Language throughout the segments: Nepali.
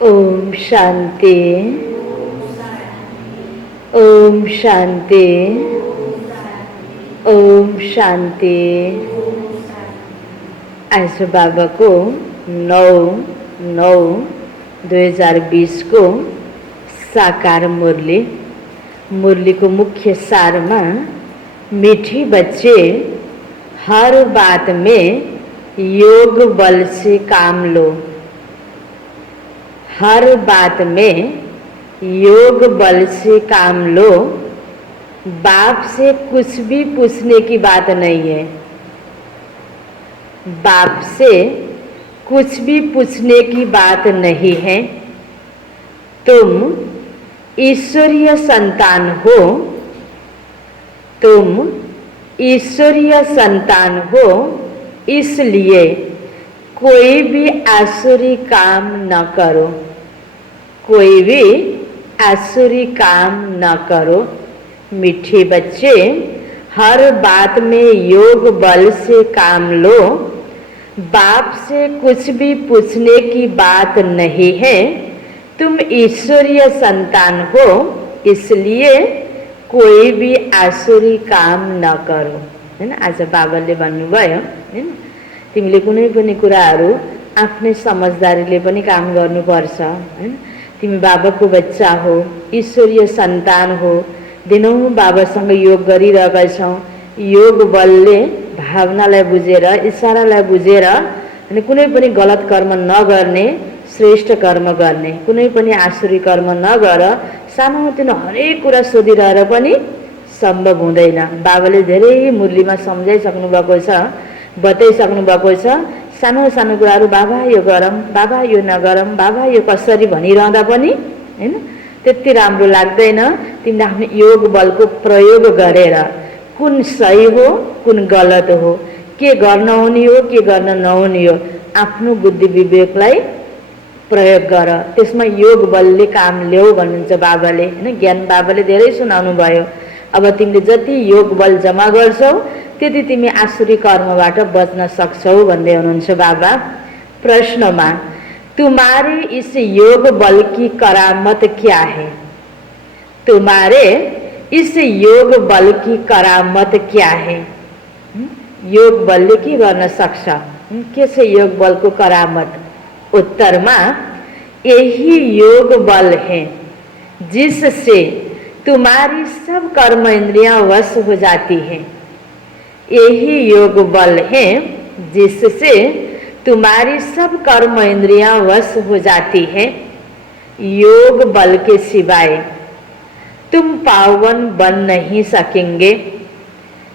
ओम शांति। ओम शांति। ओम शांति। आज बाबा को 9/9/2020 को साकार मुरली को मुख्य सार में मीठी बच्चे हर बात में योग बल से काम लो। हर बात में योग बल से काम लो। बाप से कुछ भी पूछने की बात नहीं है। बाप से कुछ भी पूछने की बात नहीं है। तुम ईश्वरीय संतान हो। तुम ईश्वरीय संतान हो, इसलिए कोई भी आसुरी काम न करो। कोई भी आसुरी काम न करो। मीठे बच्चे हर बात में योग बल से काम लो। बाप से कुछ भी पूछने की बात नहीं है। तुम ईश्वरीय संतान हो, इसलिए कोई भी आसुरी काम न करो। हैन, आज बाबाले भन्नुभयो हैन, तिमीले कुनै पनि कुराहरू आफ्नै समझदारीले पनि काम गर्नुपर्छ। हैन, तिमी बाबाको बच्चा हो, ईश्वरीय संतान हो। दिनौं बाबासँग योग गरिरहेका छौं। योग बलले भावनालाई बुझेर, इशारालाई बुझेर अनि कुनै पनि गलत कर्म नगर्ने, श्रेष्ठ कर्म गर्ने। कुनै पनि आसुरी कर्म नगर। सानोतिनो हरेक कुरा सोधिरहेर पनि सम्भव हुँदैन। बाबाले धेरै मुरलीमा सम्झाइसक्नु भएको छ, बताइसक्नु भएको छ। सानो सानो कुराहरू बाबा यो गरौँ, बाबा यो नगरौँ, बाबा यो कसरी भनिरहँदा पनि हैन त्यति राम्रो लाग्दैन। तिमीले आफ्नो योग बलको प्रयोग गरेर कुन सही हो, कुन गलत हो, के गर्न हुने हो, के गर्न नहुने हो, आफ्नो बुद्धि विवेकलाई प्रयोग गर। त्यसमा योग बलले काम ल्याऊ भन्नुहुन्छ बाबाले। हैन, ज्ञान बाबाले धेरै सुनाउनु भयो। अब तिमीले जति योग बल जमा गर्छौ त्यति तिमी आसुरी कर्मबाट बच्न सक्छौ भन्दै हुनुहुन्छ बाबा। प्रश्नमा तुम्हारे इस योग बल की करामत क्या है? तुम्हारे इस योग बल की करामत क्या है? योग बलले के गर्न सक्छ? के छ योग बलको करामत? उत्तरमा यही योग बल है जिससे तुम्हारी सब कर्म इंद्रियां वश हो जाती हैं। यही योग बल है जिससे तुम्हारी सब कर्म इंद्रियां वश हो जाती है। योग बल के सिवाय तुम पावन बन नहीं सकेंगे।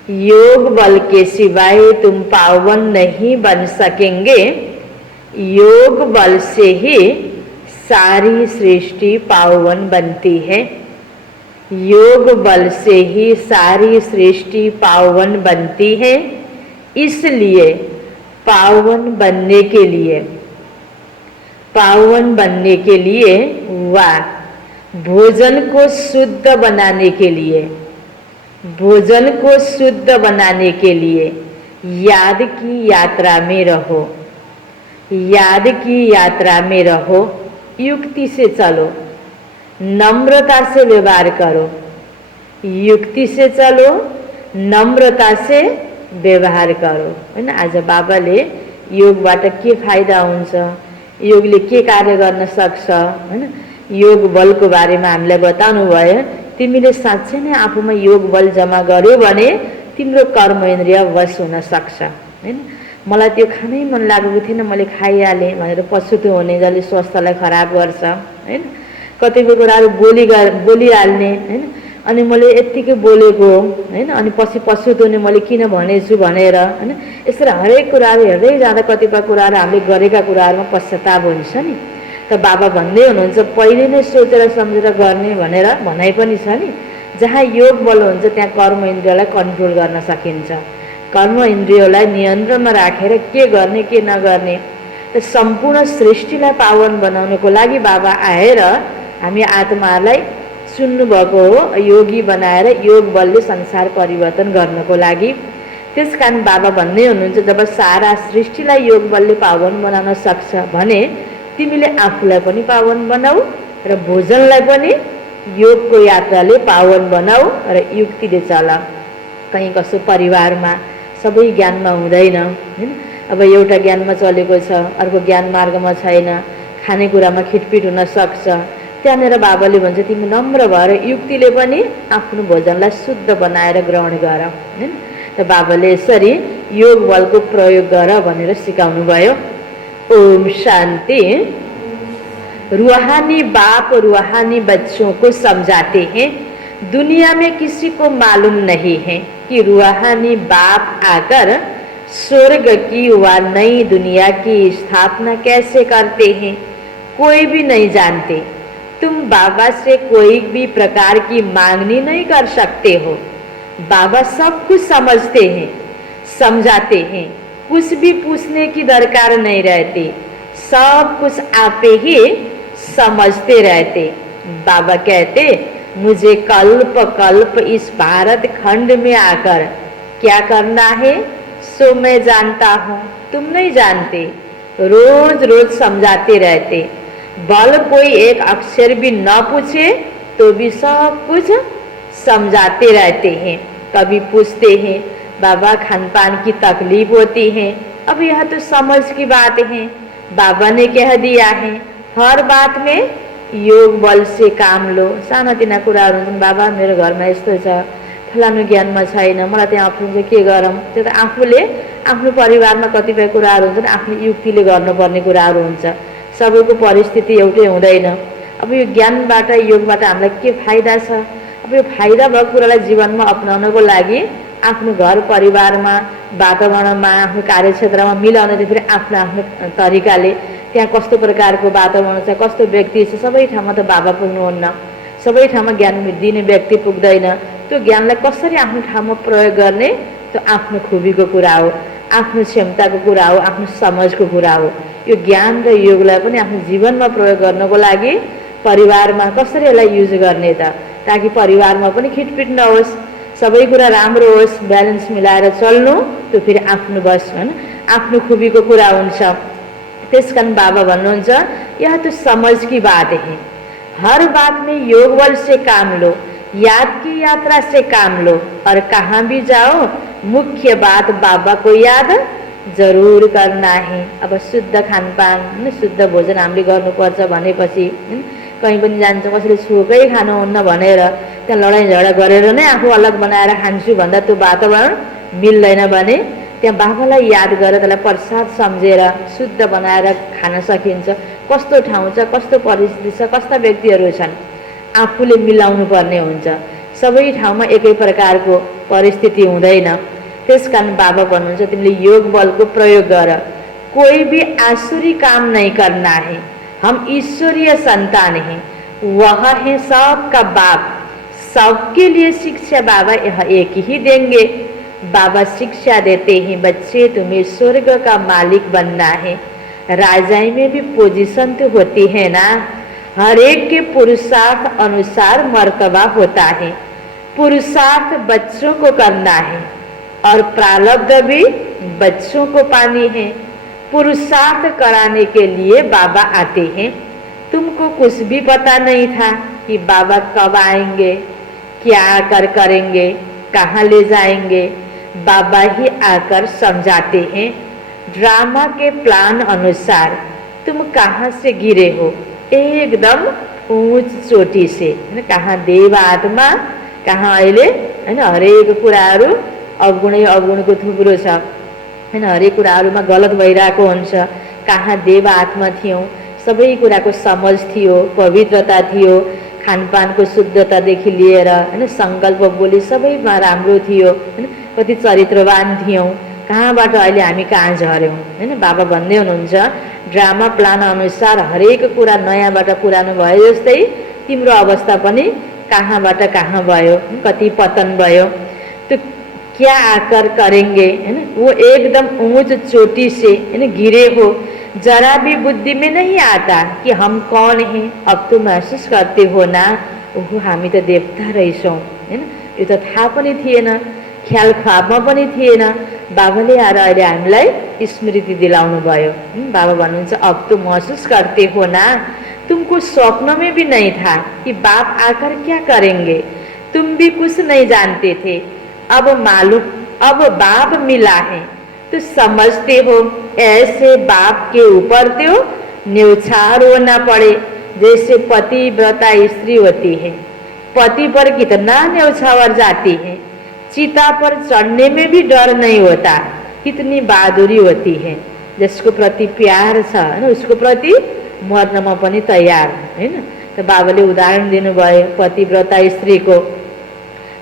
योग बल के सिवाय तुम पावन नहीं बन सकेंगे। योग बल से ही सारी सृष्टि पावन बनती है। योग बल से ही सारी सृष्टि पावन बनती है। इसलिए पावन बनने के लिए वा भोजन को शुद्ध बनाने के लिए, भोजन को शुद्ध बनाने के लिए याद की यात्रा में रहो। याद की यात्रा में रहो। युक्ति से चलो, नम्रता से व्यवहार करो। युक्ति से चलो, नम्रता से व्यवहार करो। हैन, आज बाबाले योगबाट के फाइदा हुन्छ, योगले के कार्य गर्न सक्छ, हैन, योग बलको बारेमा हामीलाई बताउनु भयो। तिमीले साँच्चै नै आफूमा योग बल जमा गर्यो भने तिम्रो कर्म इन्द्रिय वश हुन सक्छ। हैन, मलाई त्यो खानै मन लागेको थिएन, मैले खाइहालेँ भनेर पछुतो हुने, जसले स्वास्थ्यलाई खराब गर्छ। हैन, कतिपय कुराहरू बोलिहाल्ने, हैन, अनि मैले यत्तिकै बोलेको, हैन, अनि पछि पछुतो हुने, मैले किन भनेछु भनेर। हैन, यसरी हरेक कुराहरू हेर्दै जाँदा कतिपय कुराहरू हामीले गरेका कुराहरूमा पश्चाताप हुन्छ नि। त बाबा भन्दै हुनुहुन्छ पहिले नै सोचेर सम्झेर गर्ने भनेर भनाइ पनि छ नि। जहाँ योग बल हुन्छ त्यहाँ कर्म इन्द्रियलाई कन्ट्रोल गर्न सकिन्छ। कर्म इन्द्रियलाई नियन्त्रणमा राखेर के गर्ने के नगर्ने, त सम्पूर्ण सृष्टिलाई पावन बनाउनको लागि बाबा आएर हामी आत्मालाई चुन्नुभएको हो, योगी बनाएर योग बलले संसार परिवर्तन गर्नको लागि। त्यसकारण बाबा भन्दै हुनुहुन्छ जब सारा सृष्टिलाई योग बलले पावन बनाउन सक्छ भने तिमीले आफूलाई पनि पावन बनाऊ र भोजनलाई पनि योगको यात्राले पावन बनाऊ र युक्तिले चल। कहीँ कसो परिवारमा सबै ज्ञानमा हुँदैन हैन। अब एउटा ज्ञानमा चलेको छ, अर्को ज्ञान मार्गमा छैन, खानेकुरामा खिटपिट हुन सक्छ। त्यहाँनिर बाबाले भन्छ तिमी नम्र भएर युक्तिले पनि आफ्नो भोजनलाई शुद्ध बनाएर ग्रहण गर हैन। त बाबाले यसरी योग बलको प्रयोग गर भनेर सिकाउनु भयो। ओम शांति। रूहानी बाप रूहानी बच्चों को समझाते हैं, दुनिया में किसी को मालूम नहीं है कि रूहानी बाप आकर स्वर्ग की व नई दुनिया की स्थापना कैसे करते हैं, कोई भी नहीं जानते। तुम बाबा से कोई भी प्रकार की मांगनी नहीं कर सकते हो। बाबा सब कुछ समझते हैं, समझाते हैं, कुछ भी पूछने की दरकार नहीं रहती, सब कुछ आपे ही समझते रहते। बाबा कहते मुझे कल्प कल्प इस भारत खंड में आकर क्या करना है सो मैं जानता हूँ, तुम नहीं जानते। रोज रोज समझाते रहते, बल कोई एक अक्षर भी न पूछे तो भी सब कुछ समझाते रहते हैं। कभी पूछते हैं बाबा खान पान की तकलीफ होती है, अब यह तो समझ की बात है, बाबा ने कह दिया है हर बात में योग बल से काम लो। सानातिना कुराहरू हुन्छन्, बाबा मेरो घरमा यस्तो छ, फलानु ज्ञानमा छैन, मलाई त्यहाँ अप्ठ्यारो के गरौँ। त्यो त आफूले आफ्नो परिवारमा कतिपय कुराहरू हुन्छन् आफ्नो युक्तिले गर्नुपर्ने कुराहरू हुन्छ। सबैको परिस्थिति एउटै हुँदैन। अब यो ज्ञानबाट योगबाट हामीलाई के फाइदा छ? अब यो फाइदा भएको कुरालाई जीवनमा अपनाउनको लागि आफ्नो घर परिवारमा वातावरणमा आफ्नो कार्यक्षेत्रमा मिलाउने चाहिँ फेरि आफ्नो आफ्नो तरिकाले त्यहाँ कस्तो प्रकारको वातावरण छ, कस्तो व्यक्ति छ, सबै ठाउँमा त बाबा पुग्नुहुन्न, सबै ठाउँमा ज्ञान दिने व्यक्ति पुग्दैन। त्यो ज्ञानलाई कसरी आफ्नो ठाउँमा प्रयोग गर्ने त्यो आफ्नो खुबीको कुरा हो, आफ्नो क्षमताको कुरा हो, आफ्नो समझको कुरा हो। यो ज्ञान र योगलाई पनि आफ्नो जीवनमा प्रयोग गर्नको लागि परिवारमा कसरी यसलाई युज गर्ने त, ताकि परिवारमा पनि खिटपिट नहोस्, सबै कुरा राम्रो होस्, ब्यालेन्स मिलाएर चल्नु, त्यो फेरि आफ्नो बस हैन, आफ्नो खुबीको कुरा हुन्छ। त्यसकारण बाबा भन्नुहुन्छ यह तो समझ की बात है, हर बात में योग बल से काम लो, याद की यात्रा से काम लो, और कहाँ भी जाओ मुख्य बात बाबा को याद जरूर करना है। अब शुद्ध खानपान शुद्ध भोजन हामीले गर्नुपर्छ भनेपछि कहीँ पनि जान्छ, कसैले छोकै खानुहुन्न भनेर त्यहाँ लडाइँ झगडा गरेर नै आफू अलग बनाएर खान्छु भन्दा त्यो वातावरण मिल्दैन भने त्यहाँ बाबालाई याद गरेर त्यसलाई प्रसाद सम्झेर शुद्ध बनाएर खान सकिन्छ। कस्तो ठाउँ छ, कस्तो परिस्थिति छ, कस्ता व्यक्तिहरू छन् आफूले मिलाउनु पर्ने हुन्छ। सबै ठाउँमा एकै प्रकारको परिस्थिति हुँदैन। त्यसकारण बाबा भन्नुहुन्छ तिमीले योग बलको प्रयोग गर, कोई भी आसुरी काम नहीं करना है, हम ईश्वरीय संतान हैं, वह है सबका बाप, सबके लिए शिक्षा बाबा यह एक ही देंगे। बाबा शिक्षा देते हैं बच्चे तुम्हें स्वर्ग का मालिक बनना है। राजाई में भी पोजीशन तो होती है ना, हर एक के पुरुषार्थ अनुसार मर्तबा होता है। पुरुषार्थ बच्चों को करना है और प्रारब्ध भी बच्चों को पानी है। पुरुषार्थ कराने के लिए बाबा आते हैं। तुमको कुछ भी पता नहीं था कि बाबा कब आएंगे, क्या आकर करेंगे, कहाँ ले जाएंगे। बाबा ही आकर समझाते हैं। ड्रामा के प्लान अनुसार तुम कहाँ से गिरे हो, एकदम ऊंच चोटी से, कहाँ देव आत्मा, कहाँ अहिले हैन हरेक कुराहरू अवगुणै अवगुणको थुप्रो छ हैन, हरेक कुराहरूमा गलत भइरहेको हुन्छ। कहाँ देव आत्मा थियौँ, सबै कुराको समझ थियो, पवित्रता थियो, खानपानको शुद्धतादेखि लिएर हैन सङ्कल्प बोली सबैमा राम्रो थियो हैन, कति चरित्रवान थियौँ। कहाँबाट अहिले हामी कहाँ झऱ्यौँ हैन। बाबा भन्दै हुनुहुन्छ ड्रामा प्लान अनुसार हरेक कुरा नयाँबाट पुरानो भयो जस्तै तिम्रो अवस्था पनि कहाँबाट कहाँ भयो, कति पतन भयो। तो क्या आकर करेंगे है ना, वो एकदम ऊंच चोटी से है ना गिरे हो, जरा भी बुद्धि में नहीं आता कि हम कौन हैं। अब तो महसूस करते हो ना, ओहो हामी त देवता रहेछौँ हैन, यो त थाहा पनि थिएन, ख्याल ख्वाबमा पनि थिएन। बाबाले आएर अहिले हामीलाई स्मृति दिलाउनु भयो। बाबा भन्नुहुन्छ अब तो महसूस करते हो ना, तुमको स्वप्न में भी नहीं था कि बाप आकर क्या करेंगे, तुम भी कुछ नहीं जानते थे, अब मालूम, अब बाप मिला है तो समझते हो। ऐसे बाप के ऊपर तो न्यौछावर होना पड़े जैसे पतिव्रता स्त्री होती है। पति पर कितना न्यौछावर जाती है, चिता पर चढ़ने में भी डर नहीं होता, कितनी बहादुरी होती है। जिसको प्रति प्यार छ हैन उसको प्रति मर्नमा पनि तयार हैन। तो बाबाले उदाहरण दिनुभयो पतिव्रता स्त्री को,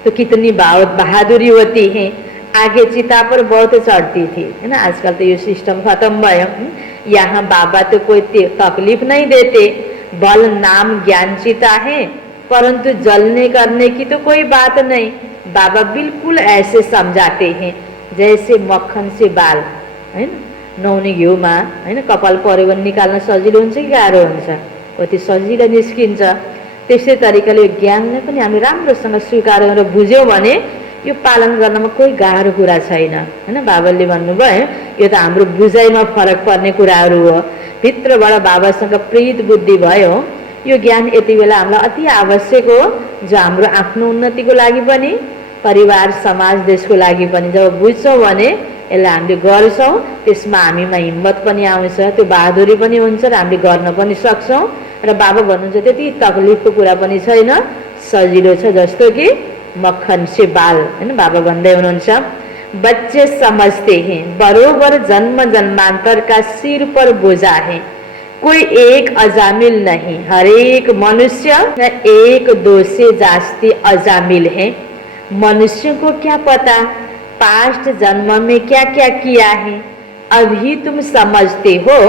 तो कितनी बहादुरी होती है, आगे चिता पर बहुत चढ़ती थी है ना। आजकल तो ये सिस्टम खत्म भयो। यहाँ बाबा तो कोई तकलीफ नहीं देते, बल नाम ज्ञान चिता है, परंतु जलने करने की तो कोई बात नहीं। बाबा बिल्कुल ऐसे समझाते हैं जैसे मक्खन से बाल है ना, नुहाउने घिउमा हैन कपाल पऱ्यो भने निकाल्न सजिलो हुन्छ कि गाह्रो हुन्छ, कति सजिलो निस्किन्छ। त्यसै तरिकाले यो ज्ञानलाई पनि हामी राम्रोसँग स्वीकार गरेर बुझ्यौँ भने यो पालन गर्नमा कोही गाह्रो कुरा छैन हैन। बाबाले भन्नुभयो यो त हाम्रो बुझाइमा फरक पर्ने कुराहरू हो। भित्रबाट बाबासँग प्रीत बुद्धि भयो, यो ज्ञान यति बेला हामीलाई अति आवश्यक हो, जो हाम्रो आफ्नो उन्नतिको लागि पनि, परिवार समाज देशको लागि पनि। जब बुझ्छौँ भने यसलाई हामीले गर्छौँ, त्यसमा हामीमा हिम्मत पनि आउँछ, त्यो बहादुरी पनि हुन्छ र हामीले गर्न पनि सक्छौँ। र बाबा भन्नुहुन्छ त्यति तकलिफको कुरा पनि छैन, सजिलो छ जस्तो कि मक्खन से बाल हैन। बाबा भन्दै हुनुहुन्छ बच्चे समझते हैं बरोबर जन्म जन्मांतर का सिर पर बोझा है, कोई एक अजामिल नहीं, हर एक मनुष्य एक दो से जास्ती अजामिल है। मनुष्य को क्या पता पास्ट जन्म में क्या क्या किया है, अभी तुम समझते हो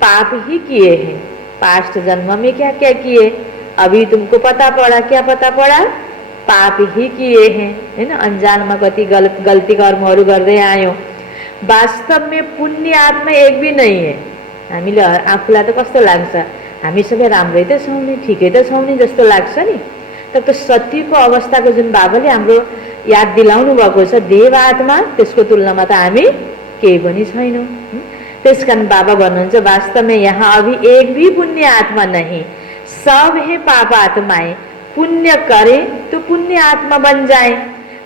पाप ही किए हैं। पास्ट जन्म में क्या क्या किए, अभी तुमको पता पड़ा, क्या पता पड़ा, पाप ही किए हैं हैन। अनजानमा कति गल्ती कर्महरू गर्दै आयौँ। वास्तव में पुण्य आत्मा एक भी नहीं है। हामीले आफूलाई त कस्तो लाग्छ, हामी सबै राम्रै त छौँ नि, ठिकै त छौँ नि जस्तो लाग्छ नि। तर त्यो सत्यको अवस्थाको जुन बाबाले हाम्रो याद दिलाउनु भएको छ देव आत्मा, त्यसको तुलनामा त हामी केही पनि छैनौँ। त्यसकारण बाबा भन्नुहुन्छ वास्तव में यहाँ अभी एक भी पुण्य आत्मा नहीं, सब है पाप आत्माएं। पुण्य करे तो पुण्य आत्मा बन जाए।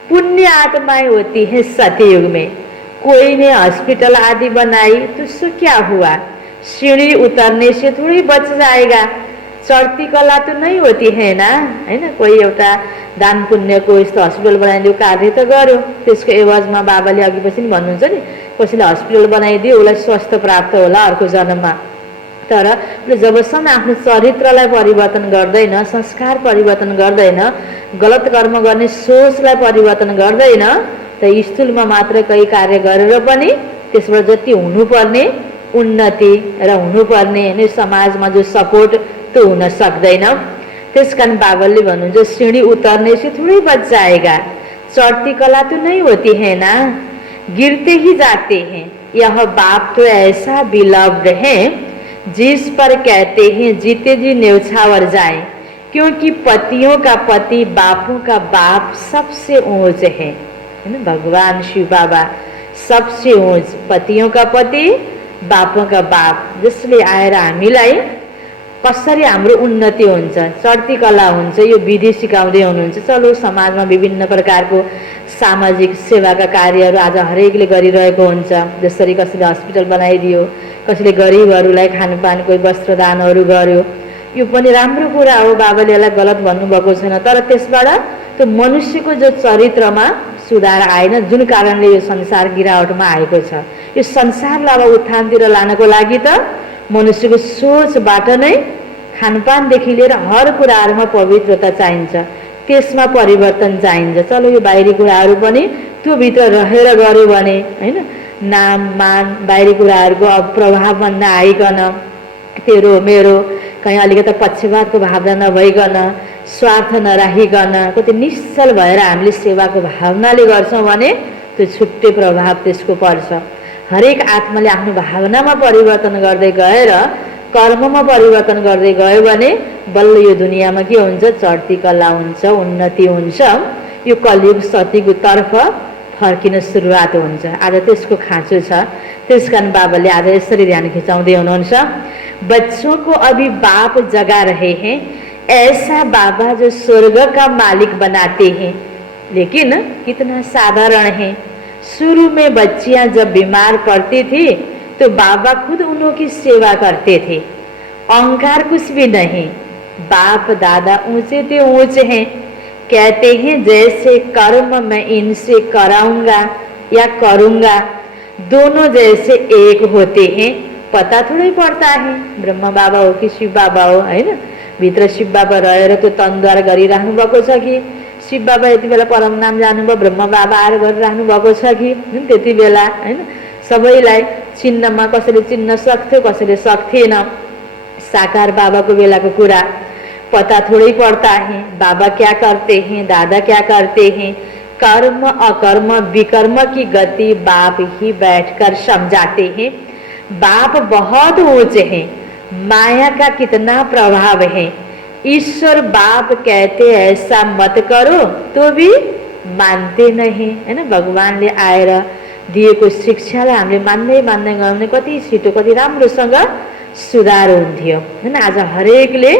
पुण्य आत्माएं होती है सतयुग में। कोई ने हॉस्पिटल आदि बनाई तो उससे क्या हुआ, सीढ़ी उतरने से थोड़ी बच जाएगा, चढ़ती कला तो नहीं होती है ना हैन। कोही एउटा दान पुण्यको यस्तो हस्पिटल बनाइदियो, कार्य त गर्यो, त्यसको एवजमा बाबाले अघि पछि नि भन्नुहुन्छ नि कसैले हस्पिटल बनाइदियो उसलाई स्वास्थ्य प्राप्त होला अर्को जन्ममा। तर जबसम्म आफ्नो चरित्रलाई परिवर्तन गर्दैन, संस्कार परिवर्तन गर्दैन, गलत कर्म गर्ने सोचलाई परिवर्तन गर्दैन, त स्थूलमा मात्र केही कार्य गरेर पनि त्यसबाट जति हुनुपर्ने उन्नति र हुनुपर्ने हैन समाजमा जो सपोर्ट त्यो हुन सक्दैन। त्यसकारण बाबाले भन्नुहुन्छ सीढ़ी उतरने से थोड़ी बच जाएगा, चढ़ती कला तो नहीं होती है ना, गिरते ही जाते हैं। यह बाप तो ऐसा बिलव्ड है जिस पर कहते हैं जीते जी न्यौछावर जाए, क्योंकि पतियों का पति बापों का बाप सबसे ऊंच है। भगवान शिव बाबा सबसे ऊंच, पतियों का पति बापों का बाप, जसले आएर हामीलाई कसरी हाम्रो उन्नति हुन्छ, चढ्ती कला हुन्छ, यो विधि सिकाउँदै हुनुहुन्छ। चलो समाजमा विभिन्न प्रकारको सामाजिक सेवाका कार्यहरू आज हरेकले गरिरहेको हुन्छ। जसरी कसैले हस्पिटल बनाइदियो, कसैले गरिबहरूलाई खानपानको वस्त्रदानहरू गर्यो, यो पनि राम्रो कुरा हो, बाबाले यसलाई गलत भन्नुभएको छैन। तर त्यसबाट त्यो मनुष्यको जो चरित्रमा सुधार आएन, जुन कारणले यो संसार गिरावटमा आएको छ। यो संसारलाई अब उत्थानतिर लानको लागि त मनुष्यको सोचबाट नै खानपानदेखि लिएर हर कुराहरूमा पवित्रता चाहिन्छ, त्यसमा परिवर्तन चाहिन्छ। चलो यो बाहिरी कुराहरू पनि त्यो भित्र रहेर गर्यो भने हैन, नाम मान बाहिरी कुराहरूको प्रभावमा नआइकन, तेरो मेरो कहीँ अलिकति पक्षपातको भावना नभइकन, स्वार्थ नराखिकन, कति निश्चल भएर हामीले सेवाको भावनाले गर्छौँ भने त्यो छुट्टै प्रभाव त्यसको पर्छ। हरेक आत्माले आफ्नो भावनामा परिवर्तन गर्दै गएर कर्ममा परिवर्तन गर्दै गयो भने बल्ल यो दुनियाँमा के हुन्छ, चढ्ती कला हुन्छ, उन्नति हुन्छ। यो कलियुग सतीको तर्फ फर्किन सुरुवात हुन्छ। आज त्यसको खाँचो छ, त्यस कारण बाबाले आज यसरी ध्यान खिचाउँदै हुनुहुन्छ। बच्चों को अभी बाप जगा रहे हैं, ऐसा बाबा जो स्वर्ग का मालिक बनाते हैं। लेकिन कितना साधारण है। शुरू में बच्चियां जब बीमार पड़ती थी तो बाबा खुद उनकी सेवा करते थे। अहंकार कुछ भी नहीं। बाप दादा ऊंचे थे ऊंचे हैं, कहते हैं जैसे कर्म मैं इनसे कराऊंगा या करूंगा, दोनों जैसे एक होते हैं। पता थोड़ै पड़ता है ब्रह्मा बाबा हो कि शिव बाबा हो, हैन। भित्र शिव बाबा रहेर त्यो तनद्वारा गरिराख्नु भएको छ कि शिव बाबा यति बेला परम नाम जानुभयो, ब्रह्मा बाबा आएर गरिराख्नु भएको छ कि त्यति बेला, हैन। सबैलाई चिन्नमा कसैले चिन्न सक्थ्यो, कसैले सक्थेन। साकार बाबा को बेला को कुरा पता थोड़ी पड़ता है। बाबा क्या करते हैं, दादा क्या करते हैं, कर्म अकर्म विकर्म की गति बाप ही बैठकर समझाते हैं। बाप बहुत ऊंचे हैं, माया का कितना प्रभाव है। ईश्वर बाप कहते ऐसा मत करो तो भी मानते नहीं, हैन। भगवानले आएर दिएको शिक्षालाई हामीले मान्दै मान्दै गयौँ भने कति छिटो कति राम्रोसँग सुधार हुन्थ्यो, हैन। आज हरेकले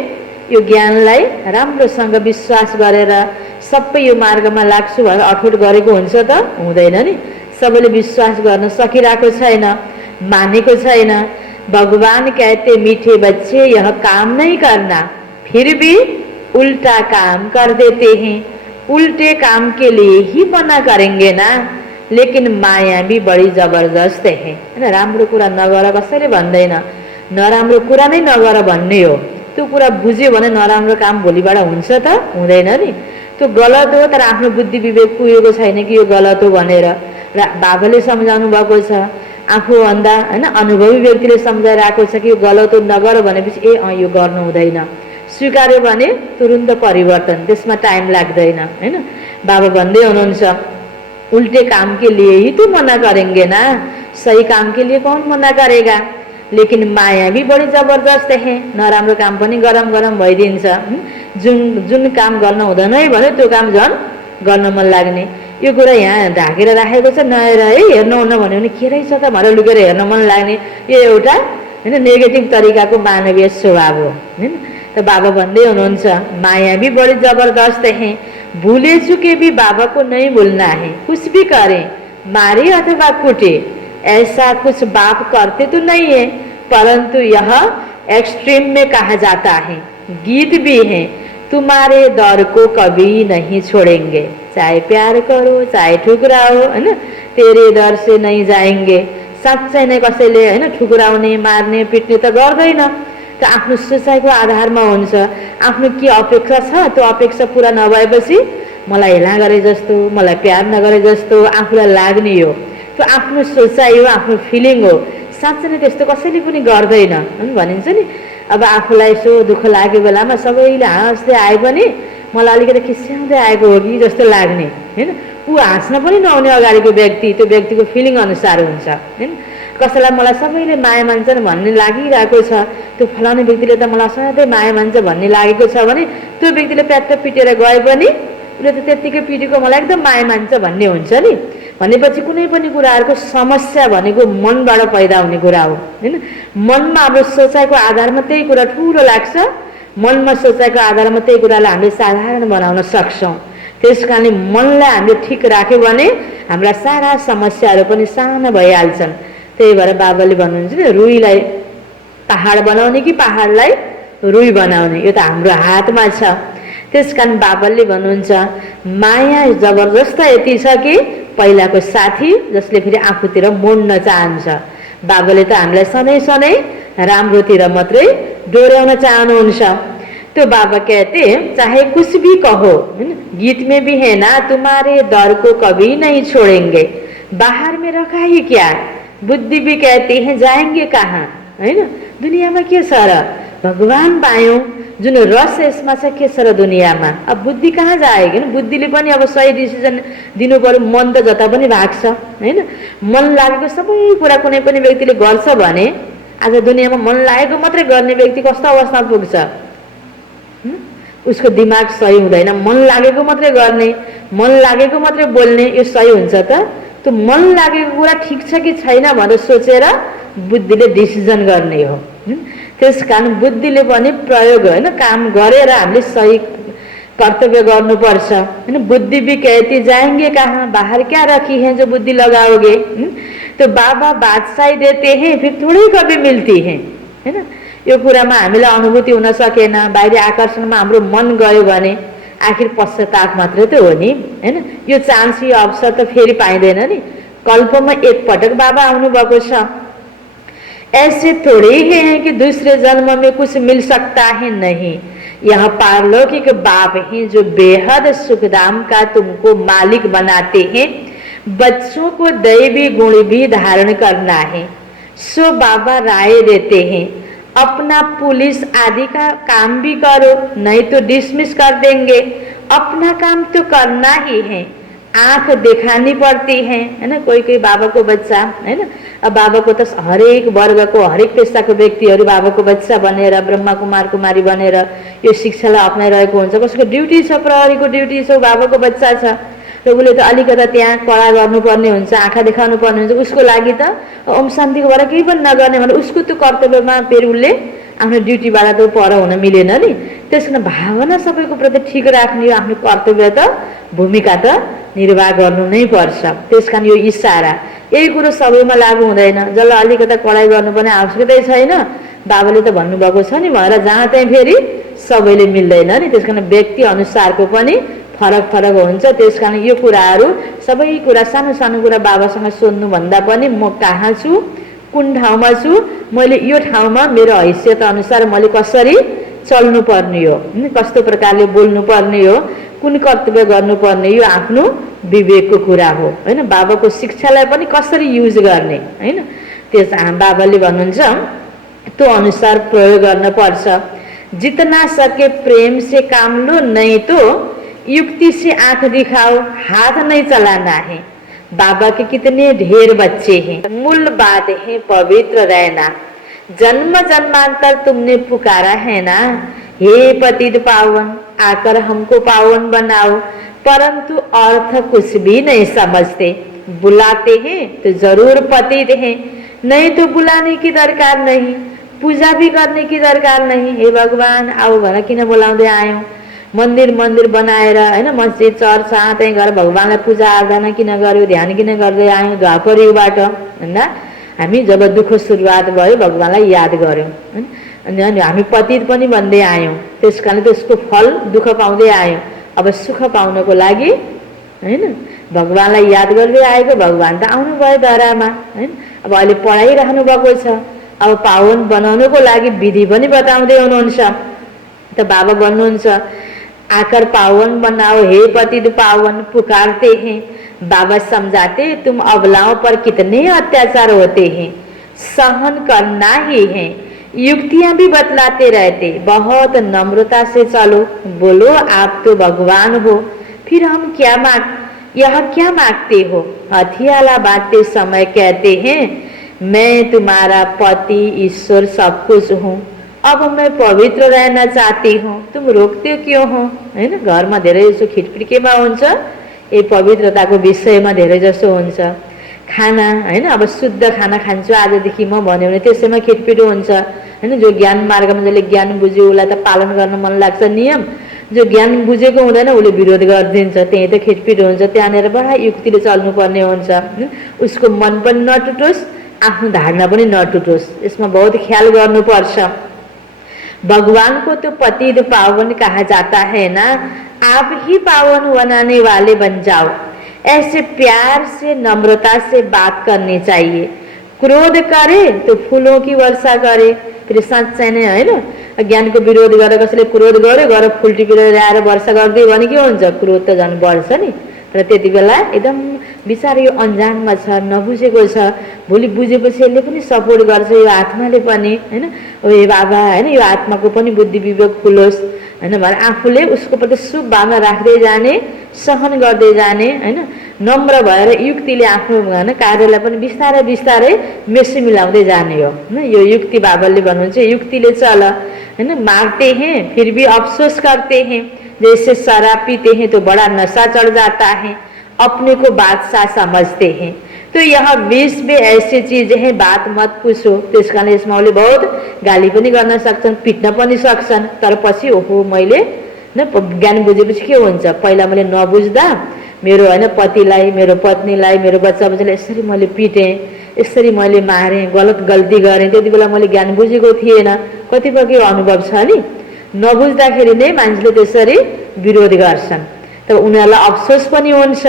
यो ज्ञानलाई राम्रोसँग विश्वास गरेर सबै यो मार्गमा लाग्छु भनेर अठोट गरेको हुन्छ त हुँदैन नि। सबैले विश्वास गर्न सकिरहेको छैन, मानेको छैन। भगवान कहते मीठे बच्चे यह काम नहीं करना, फिर भी उल्टा काम कर देते हैं। उल्टे काम के लिए ही मना करेंगे ना, लेकिन माया भी बड़ी जबरदस्त है, हैन। राम्रो कुरा नगर कसैले भन्दैन, नराम्रो कुरा नै नगर भन्ने हो। त्यो कुरा बुझ्यो भने नराम्रो काम भोलिबाट हुन्छ त हुँदैन नि। त्यो गलत हो, तर आफ्नो बुद्धि विवेक पुगेको छैन कि यो गलत हो भनेर। र बाबाले सम्झाउनु भएको छ, आफूभन्दा, हैन, अनुभवी व्यक्तिले सम्झाइरहेको छ कि यो गलत हो नगर भनेपछि यो गर्नु हुँदैन। स्वीकार्यो भने तुरुन्त परिवर्तन, त्यसमा टाइम लाग्दैन, हैन। बाबा भन्दै हुनुहुन्छ उल्टे काम के लिए ही तो मना करेंगे ना, सही काम के लिए कौन मना करेगा। लेकिन माया भी बड़ी जबरदस्त है, नराम्रो काम पनि गरम गरम भइदिन्छ। जुन काम गर्न हुँदैन है भने त्यो काम झन् गर्न मन लाग्ने। यो कुरा यहाँ ढाकेर राखेको छ, नआएर है हेर्नुहुन्न भन्यो भने के रहेछ त भनेर लुकेर हेर्न मन लाग्ने। यो एउटा, हैन, नेगेटिभ तरिकाको मानवीय स्वभाव हो, हैन। त बाबा भन्दै हुनुहुन्छ माया भी बड़ी जबरदस्त है, भूले चुके भी बाबा को नहीं भूलना है। कुछ भी करें, मारे अथवा कूटे, ऐसा कुछ बाप करते तो नहीं है, परंतु यह एक्सट्रीम में कहा जाता है। गीत भी है, तुम्हारे दर को कभी नहीं छोड़ेंगे, चाहे प्यार करो चाहे ठुकराओ, हैन। तेरे दर से नहीं जाएंगे। साँच्चै नै कसैले, हैन, ठुकराउने मार्ने पिट्ने त गर्दैन। त आफ्नो सोचाइको आधारमा हुन्छ। आफ्नो के अपेक्षा छ त्यो अपेक्षा पूरा नभएपछि मलाई हेला गरे जस्तो, मलाई प्यार नगरे जस्तो आफूलाई लाग्ने हो। त्यो आफ्नो सोचाइ हो, आफ्नो फिलिङ हो। साँच्चै नै त्यस्तो कसैले पनि गर्दैन, भनिन्छ नि। अब आफूलाई यसो दुःख लागेको बेलामा सबैले हाँस्दै आए पनि मलाई अलिकति खिस्याउँदै आएको हो कि जस्तो लाग्ने, हैन। ऊ हाँस्न पनि नहुने अगाडिको व्यक्ति, त्यो व्यक्तिको फिलिङ अनुसार हुन्छ, हैन। कसैलाई मलाई सबैले माया मान्छन् भन्ने लागिरहेको छ, त्यो फलाउने व्यक्तिले त मलाई सधैँ माया मान्छ भन्ने लागेको छ भने त्यो व्यक्तिले प्याट्ट पिटेर गए पनि उसले त त्यत्तिकै पिटेको मलाई एकदम माया मान्छ भन्ने हुन्छ नि। भनेपछि कुनै पनि कुराहरूको समस्या भनेको मनबाट पैदा हुने कुरा हो, हैन। मनमा अब सोचाइको आधारमा त्यही कुरा ठुलो लाग्छ, मनमा सोचाइको आधारमा त्यही कुरालाई हामीले साधारण बनाउन सक्छौँ। त्यस कारणले मनलाई हामीले ठिक राख्यो भने हाम्रा सारा समस्याहरू पनि साना भइहाल्छन्। त्यही भएर बाबाले भन्नुहुन्छ नि रुईलाई पहाड बनाउने कि पहाडलाई रुई बनाउने, यो त हाम्रो हातमा छ। त्यसकारण बाबाले भन्नुहुन्छ माया जबरजस्त यति छ कि पहिलाको साथी जसले फेरि आफूतिर मोड्न चाहन्छ। बाबाले त हामीलाई सधैँ सधैँ राम्रोतिर मात्रै डोर्याउन चाहनुहुन्छ। तो बाबा कहते चाहे कुछ भी कहो, गीत में भी है ना, तुम्हारे दर को कभी नहीं छोड़ेंगे। बाहर में रखा ही क्या, बुद्धि भी कहती है जाएंगे कहाँ, है ना। दुनियामा के छ र, भगवान पायौं जुन रस यसमा छ के छ र दुनियामा। अब बुद्धि कहाँ जाएगी, बुद्धिले पनि अब सही डिसिजन दिनु पर्यो। मन त जता पनि भाग्छ, हैन। मन लागेको सबै कुरा कुनै पनि व्यक्तिले गर्छ भने आज दुनियामा मन लागेको मात्रै गर्ने व्यक्ति कस्तो अवस्थामा पुग्छ। उसको दिमाग सही हुँदैन। मन लागेको मात्रै गर्ने, मन लागेको मात्रै बोल्ने, यो सही हुन्छ त? त्यो मन लागेको कुरा ठिक छ कि छैन भनेर सोचेर बुद्धिले डिसिजन गर्ने हो। त्यस कारण बुद्धिले पनि प्रयोग होइन, काम गरेर हामीले सही कर्तव्य गर्नुपर्छ होइन। बुद्धि भी कहती जाएंगे कहाँ, बाहर क्या रखी है जो बुद्धि लगाओगे। तो बाबा बादशाही देते हैं फिर थोड़ी कभी मिलती है होइन। यो कुरामा हामीलाई अनुभूति हुन सकेन, बाहिरी आकर्षणमा हाम्रो मन गयो भने आखिर पश्चाताप मात्रै त हो नि होइन। यो चान्स, यो अवसर त फेरि पाइँदैन नि, कल्पमा एकपटक बाबा आउनुभएको छ। ऐसे थोड़े ही हैं कि दूसरे जन्म में कुछ मिल सकता है, नहीं। यह पारलौकिक बाप हैं जो बेहद सुखधाम का तुमको मालिक बनाते हैं। बच्चों को दैवी गुण भी धारण करना है, सो बाबा राय देते हैं अपना पुलिस आदि का काम भी करो, नहीं तो डिसमिस कर देंगे। अपना काम तो करना ही है, आंख दिखानी पड़ती है ना। कोई कोही बाबाको बच्चा हैन, अब बाबाको त हरेक वर्गको हरेक पेसाको व्यक्तिहरू बाबाको बच्चा बनेर ब्रह्मा कुमार कुमारी बनेर यो शिक्षालाई अप्नाइरहेको हुन्छ। कसैको ड्युटी छ, प्रहरीको ड्युटी छ, बाबाको बच्चा छ र उसले त अलिकता त्यहाँ कडा गर्नुपर्ने हुन्छ, आँखा देखाउनु पर्ने हुन्छ। उसको लागि त ओम शान्तिको भएर केही पनि नगर्ने भने उसको त्यो कर्तव्यमा फेरि उसले आफ्नो ड्युटीबाट त पर हुन मिलेन नि। त्यस कारण भावना सबैको प्रति ठिक राख्ने हो, आफ्नो कर्तव्य त भूमिका त निर्वाह गर्नु नै पर्छ। त्यस कारण यो इसारा यही कुरो सबैमा लागू हुँदैन, जसलाई अलिकता कडाइ गर्नुपर्ने आवश्यकतै छैन, बाबाले त भन्नुभएको छ नि भनेर जहाँ त्यहीँ फेरि सबैले मिल्दैन नि। त्यस कारण व्यक्ति अनुसारको पनि फरक फरक हुन्छ। त्यस कारण यो कुराहरू सबै कुरा, सानो सानो कुरा बाबासँग सोध्नुभन्दा पनि म कहाँ छु, कुन ठाउँमा छु, मैले यो ठाउँमा मेरो हैसियत अनुसार मैले कसरी चल्नुपर्ने हो, कस्तो प्रकारले बोल्नुपर्ने हो, कुन कर्तव्य गर्नुपर्ने, यो आफ्नो विवेकको कुरा हो होइन। बाबाको शिक्षालाई पनि कसरी युज गर्ने होइन, त्यस बाबाले भन्नुहुन्छ त्यो अनुसार प्रयोग गर्न पर्छ। जितना सके प्रेम से काम लो, नहीं तो युक्ति से आंख दिखाओ, हाथ नहीं चलाना है। बाबा के कितने ढेर बच्चे हैं, मूल बात है पवित्र रहना। जन्म जन्मांतर तुमने पुकारा है ना, हे पतित पावन आकर हमको पावन बनाओ, परंतु अर्थ कुछ भी नहीं समझते। बुलाते हैं तो जरूर पतित हैं, नहीं तो बुलाने की दरकार नहीं, पूजा भी करने की दरकार नहीं। हे भगवान आओ भनेर किन बोलाउँदै आयौँ, मन्दिर मन्दिर बनाएर होइन, मस्जिद चर्च त्यहीँ गएर भगवानलाई पूजा आराधना किन गर्यो, ध्यान किन गर्दै आयौँ द्वापर युगबाट होइन। हामी जब दुःख सुरुवात भयो भगवानलाई याद गऱ्यौँ अनि हामी पतित पनि भन्दै आयौँ, त्यस कारण त्यसको फल दुःख पाउँदै आयौँ। अब सुख पाउनको लागि होइन भगवानलाई याद गर्दै आएको, भगवान त आउनुभयो धरामा होइन। अब अहिले पढाइराख्नु भएको छ, अब पावन बनाउनको लागि विधि पनि बताउँदै हुनुहुन्छ। त बाबा भन्नुहुन्छ आकर पावन बनाओ, हे पतित पावन पुकारते हैं। बाबा समझाते तुम अबलाओं पर कितने अत्याचार होते हैं, सहन करना ही है। युक्तियां भी बतलाते रहते, बहुत नम्रता से चलो, बोलो आप तो भगवान हो, फिर हम क्या यह क्या मांगते हो। हथियाला बातें समय कहते हैं मैं तुम्हारा पति ईश्वर सब कुछ हूँ, अब मैं पवित्र रहना चाहती हूँ, तुम रोकते क्यों हो होइन। घरमा धेरै जसो खिटपिटकेमा हुन्छ, यो पवित्रताको विषयमा धेरै जसो हुन्छ। खाना होइन, अब शुद्ध खाना खान्छु आजदेखि म भन्यो भने त्यसैमा खिटपिटो हुन्छ होइन। जो ज्ञान मार्गमा जसले ज्ञान बुझ्यो उसलाई त पालन गर्न मन लाग्छ नियम, जो ज्ञान बुझेको हुँदैन उसले विरोध गरिदिन्छ, त्यही त खिटपिटो हुन्छ। त्यहाँनिर बडा युक्तिले चल्नुपर्ने हुन्छ, उसको मन पनि नटुटोस्, आफ्नो धारणा पनि नटुटोस्, यसमा बहुत ख्याल गर्नुपर्छ। भगवान को तो पतित पावन कहा जाता है ना, आप ही पावन बनाने वाले बन जाओ। ऐसे प्यार से नम्रता से बात करनी चाहिए। क्रोध करे तो फूलों की वर्षा करे, फेरि साँच्चै नै होइन ज्ञानको विरोध गरेर कसैले क्रोध गर्यो गएर फुल टिपेर ल्याएर वर्षा गरिदियो भने के हुन्छ, क्रोध त झन् बढ्छ नि। र त्यति बेला एकदम बिचार यो अन्जानमा छ, नबुझेको छ, भोलि बुझेपछि यसले पनि सपोर्ट गर्छ, यो आत्माले पनि होइन। ओ बाबा होइन यो आत्माको पनि बुद्धि विवेक खुलोस् होइन भनेर आफूले उसको प्रति शुभ भावना राख्दै जाने, सहन गर्दै जाने होइन, नम्र भएर युक्तिले आफ्नो होइन कार्यलाई पनि बिस्तारै बिस्तारै मेसी मिलाउँदै जाने हो होइन। यो युक्ति बाबाले भन्नुहुन्छ युक्तिले चल। है ना, मारते हैं फिर भी अफसोस करते हैं। जैसे शराब पीते हैं तो बड़ा नशा चढ़ जाता है, अपने को बादशाह समझते हैं। तो यह विष भी ऐसी चीज है, बात मत पूछो। त्यस कारण यसमा उसले बहुत गाली पनि गर्न सक्छन्, पिट्न पनि सक्छन्। तर पछि ओहो मैले न ज्ञान बुझेपछि के हुन्छ, पहिला मैले नबुझ्दा मेरो होइन पतिलाई, मेरो पत्नीलाई, मेरो बच्चा बच्चालाई यसरी मैले पिटेँ, यसरी मैले मारेँ, गल्ती गरेँ, त्यति बेला मैले ज्ञान बुझेको थिएन। कतिपय अनुभव छ नि, नबुझ्दाखेरि नै मान्छेले त्यसरी विरोध गर्छन्, तर उनीहरूलाई अफसोस पनि हुन्छ।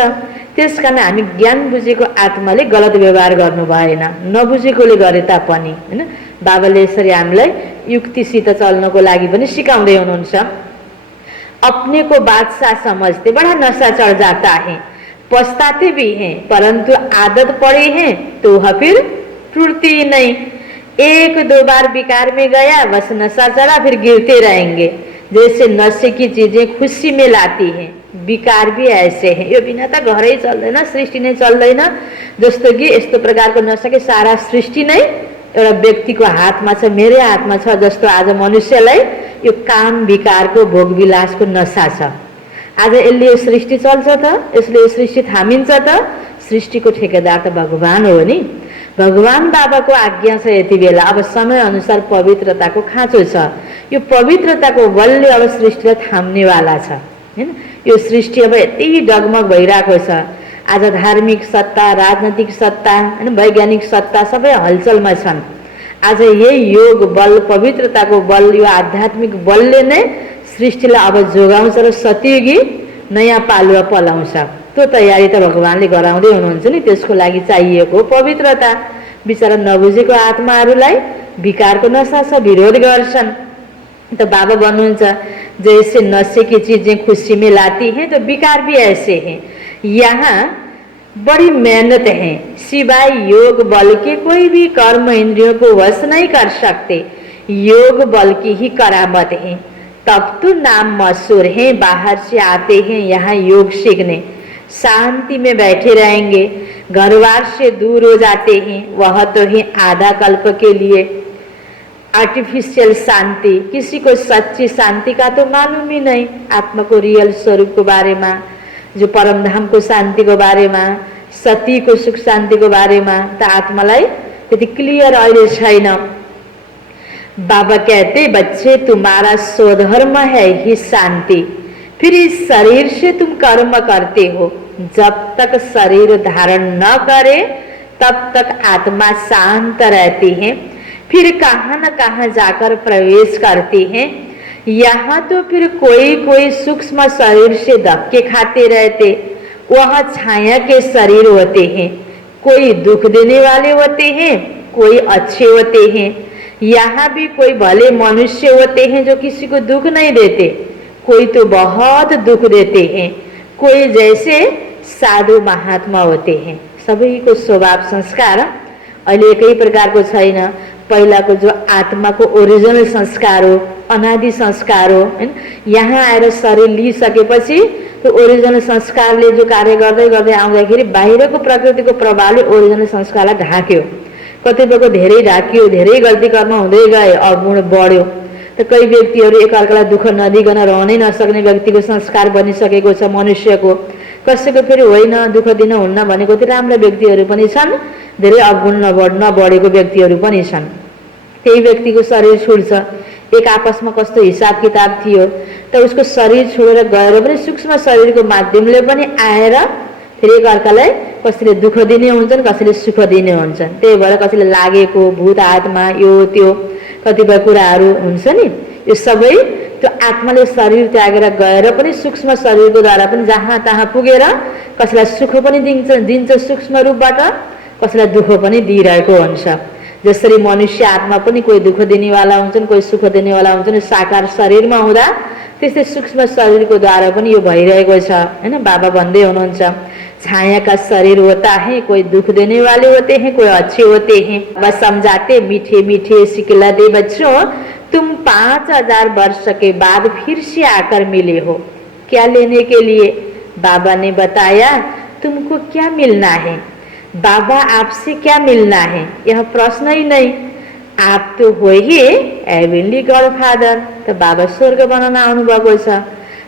त्यस कारण हामी ज्ञान बुझेको आत्माले गलत व्यवहार गर्नु भएन, नबुझेकोले गरे तापनि। होइन, बाबाले यसरी हामीलाई युक्तिसित चल्नको लागि पनि सिकाउँदै हुनुहुन्छ। अपने को बादशाह समझते बड़ा नशा चढ़ जाता है, पछताते भी हैं, परंतु आदत पड़ी है तो वह फिर टूटती ही नहीं। एक दो बार विकार में गया, बस नशा चढ़ा, फिर गिरते रहेंगे। जैसे नशे की चीजें खुशी में लाती हैं, विकार भी ऐसे हैं। यो बिना त घरै चल्दैन, सृष्टि नै चल्दैन। जस्तो कि यस्तो प्रकारको नशा कि सारा सृष्टि नै एउटा व्यक्तिको हातमा छ, मेरै हातमा छ। जस्तो आज मनुष्यलाई यो काम विकारको भोगविलासको नशा छ। आज यसले यो सृष्टि चल्छ त, यसले यो सृष्टि थामिन्छ त, सृष्टिको ठेकेदार त भगवान हो नि। भगवान बाबाको आज्ञा छ यति बेला, अब समय अनुसार पवित्रताको खाँचो छ। यो पवित्रताको बलले अब सृष्टिलाई थाम्नेवाला छ। हैन, यो सृष्टि अब यति डगमग भइरहेको छ। आज धार्मिक सत्ता, राजनैतिक सत्ता, हैन, वैज्ञानिक सत्ता सबै हलचलमा छन्। आज यही योग बल, पवित्रताको बल, यो आध्यात्मिक बलले नै सृष्टिलाई अब जोगाउँछ र सतयुगी नयाँ पालुवा पलाउँछ। त्यो तयारी त भगवानले गराउँदै हुनुहुन्छ नि। त्यसको लागि चाहिएको पवित्रता। बिचरा नबुझेको आत्माहरूलाई विकारको नशा छ, विरोध गर्छन्। त बाबा भन्नुहुन्छ जैसे नशे की चीजें खुशी में लाती हैं तो विकार भी ऐसे हैं। यहाँ बड़ी मेहनत है, सिवाय योग बल के कोई भी कर्म इंद्रियों को वश नहीं कर सकते। योग बल की ही करामत है, तब तो नाम मशहूर है। बाहर से आते हैं यहाँ योग सीखने, शांति में बैठे रहेंगे, घरवार से दूर हो जाते हैं। वह तो ही आधा कल्प के लिए आर्टिफिशियल शांति, किसी को सच्ची शांति का तो मालूम ही नहीं। आत्मा को रियल स्वरूप को बारे में, जो परमधाम को शांति को बारे में, सती को सुख शांति को बारे में तो आत्मालाई त्यति क्लियर अहिले छैन। बाबा कहते बच्चे तुम्हारा स्वधर्म है ही शांति, फिर इस शरीर से तुम कर्म करते हो। जब तक शरीर धारण न करे तब तक आत्मा शांत रहती है, फिर कहाँ न कहाँ जाकर प्रवेश करती है। यहाँ तो फिर कोई कोई सूक्ष्म शरीर से धक्के खाते रहते, वह छाया के शरीर होते हैं। कोई दुख देने वाले होते हैं, कोई अच्छे होते हैं। यहाँ भी कोई भले मनुष्य होते हैं जो किसी को दुख नहीं देते, कोई तो बहुत दुख देते हैं। कोई जैसे साधु महात्मा होते हैं। सबैको स्वभाव संस्कार अहिले एकै प्रकारको छैन। पहिलाको जो आत्माको ओरिजिनल संस्कार हो, अनादि संस्कार हो, हैन, यहाँ आएर शरीर लिइसकेपछि त्यो ओरिजिनल संस्कारले जो कार्य गर्दै गर्दै आउँदाखेरि बाहिरको प्रकृतिको प्रभावले ओरिजिनल संस्कारलाई ढाक्यो। कतिपयको धेरै ढाकियो, धेरै गल्ती कर्म हुँदै गए, अवगुण बढ्यो। त कई व्यक्तिहरू एकअर्कालाई दुःख नदिकन रहनै नसक्ने व्यक्तिको संस्कार बनिसकेको छ मनुष्यको। कसैको फेरि होइन दुःख दिन हुन्न भनेको त्यो राम्रा व्यक्तिहरू पनि छन्, धेरै अवगुण नबढेको व्यक्तिहरू पनि छन्। त्यही व्यक्तिको शरीर छुट्छ। एक आपसमा कस्तो हिसाब किताब थियो, त उसको शरीर छोडेर गएर पनि सूक्ष्म शरीरको माध्यमले पनि आएर फेरि एकअर्कालाई कसैले दुःख दिने हुन्छन्, कसैले सुख दिने हुन्छन्। त्यही भएर कसैले लागेको भूत आत्मा यो त्यो कतिपय कुराहरू हुन्छ नि, यो सबै त्यो आत्माले शरीर त्यागेर गएर पनि सूक्ष्म शरीरको द्वारा पनि जहाँ तहाँ पुगेर कसैलाई सुख पनि दिन्छ सूक्ष्म रूपबाट, कसैलाई दुःख पनि दिइरहेको हुन्छ। जसरी मनुष्य आत्मा पनि कोही दुःख दिनेवाला हुन्छन्, कोही सुख दिनेवाला हुन्छन् साकार शरीरमा हुँदा, त्यस्तै सूक्ष्म शरीरको द्वारा पनि यो भइरहेको छ। हैन, बाबा भन्दै हुनुहुन्छ छाया का शरीर होता है, कोई दुख देने वाले होते हैं, कोई अच्छे होते हैं। बस समझाते मीठे मीठे सिकला दे बच्चों, तुम 5000 वर्ष के बाद फिर से आकर मिले हो। क्या लेने के लिए? बाबा ने बताया तुमको क्या मिलना है, बाबा आपसे क्या मिलना है, यह प्रश्न ही नहीं। आप तो हो ही हेभेनली गड फादर। त बाबा स्वर्ग बनाउन आउनुभएको छ।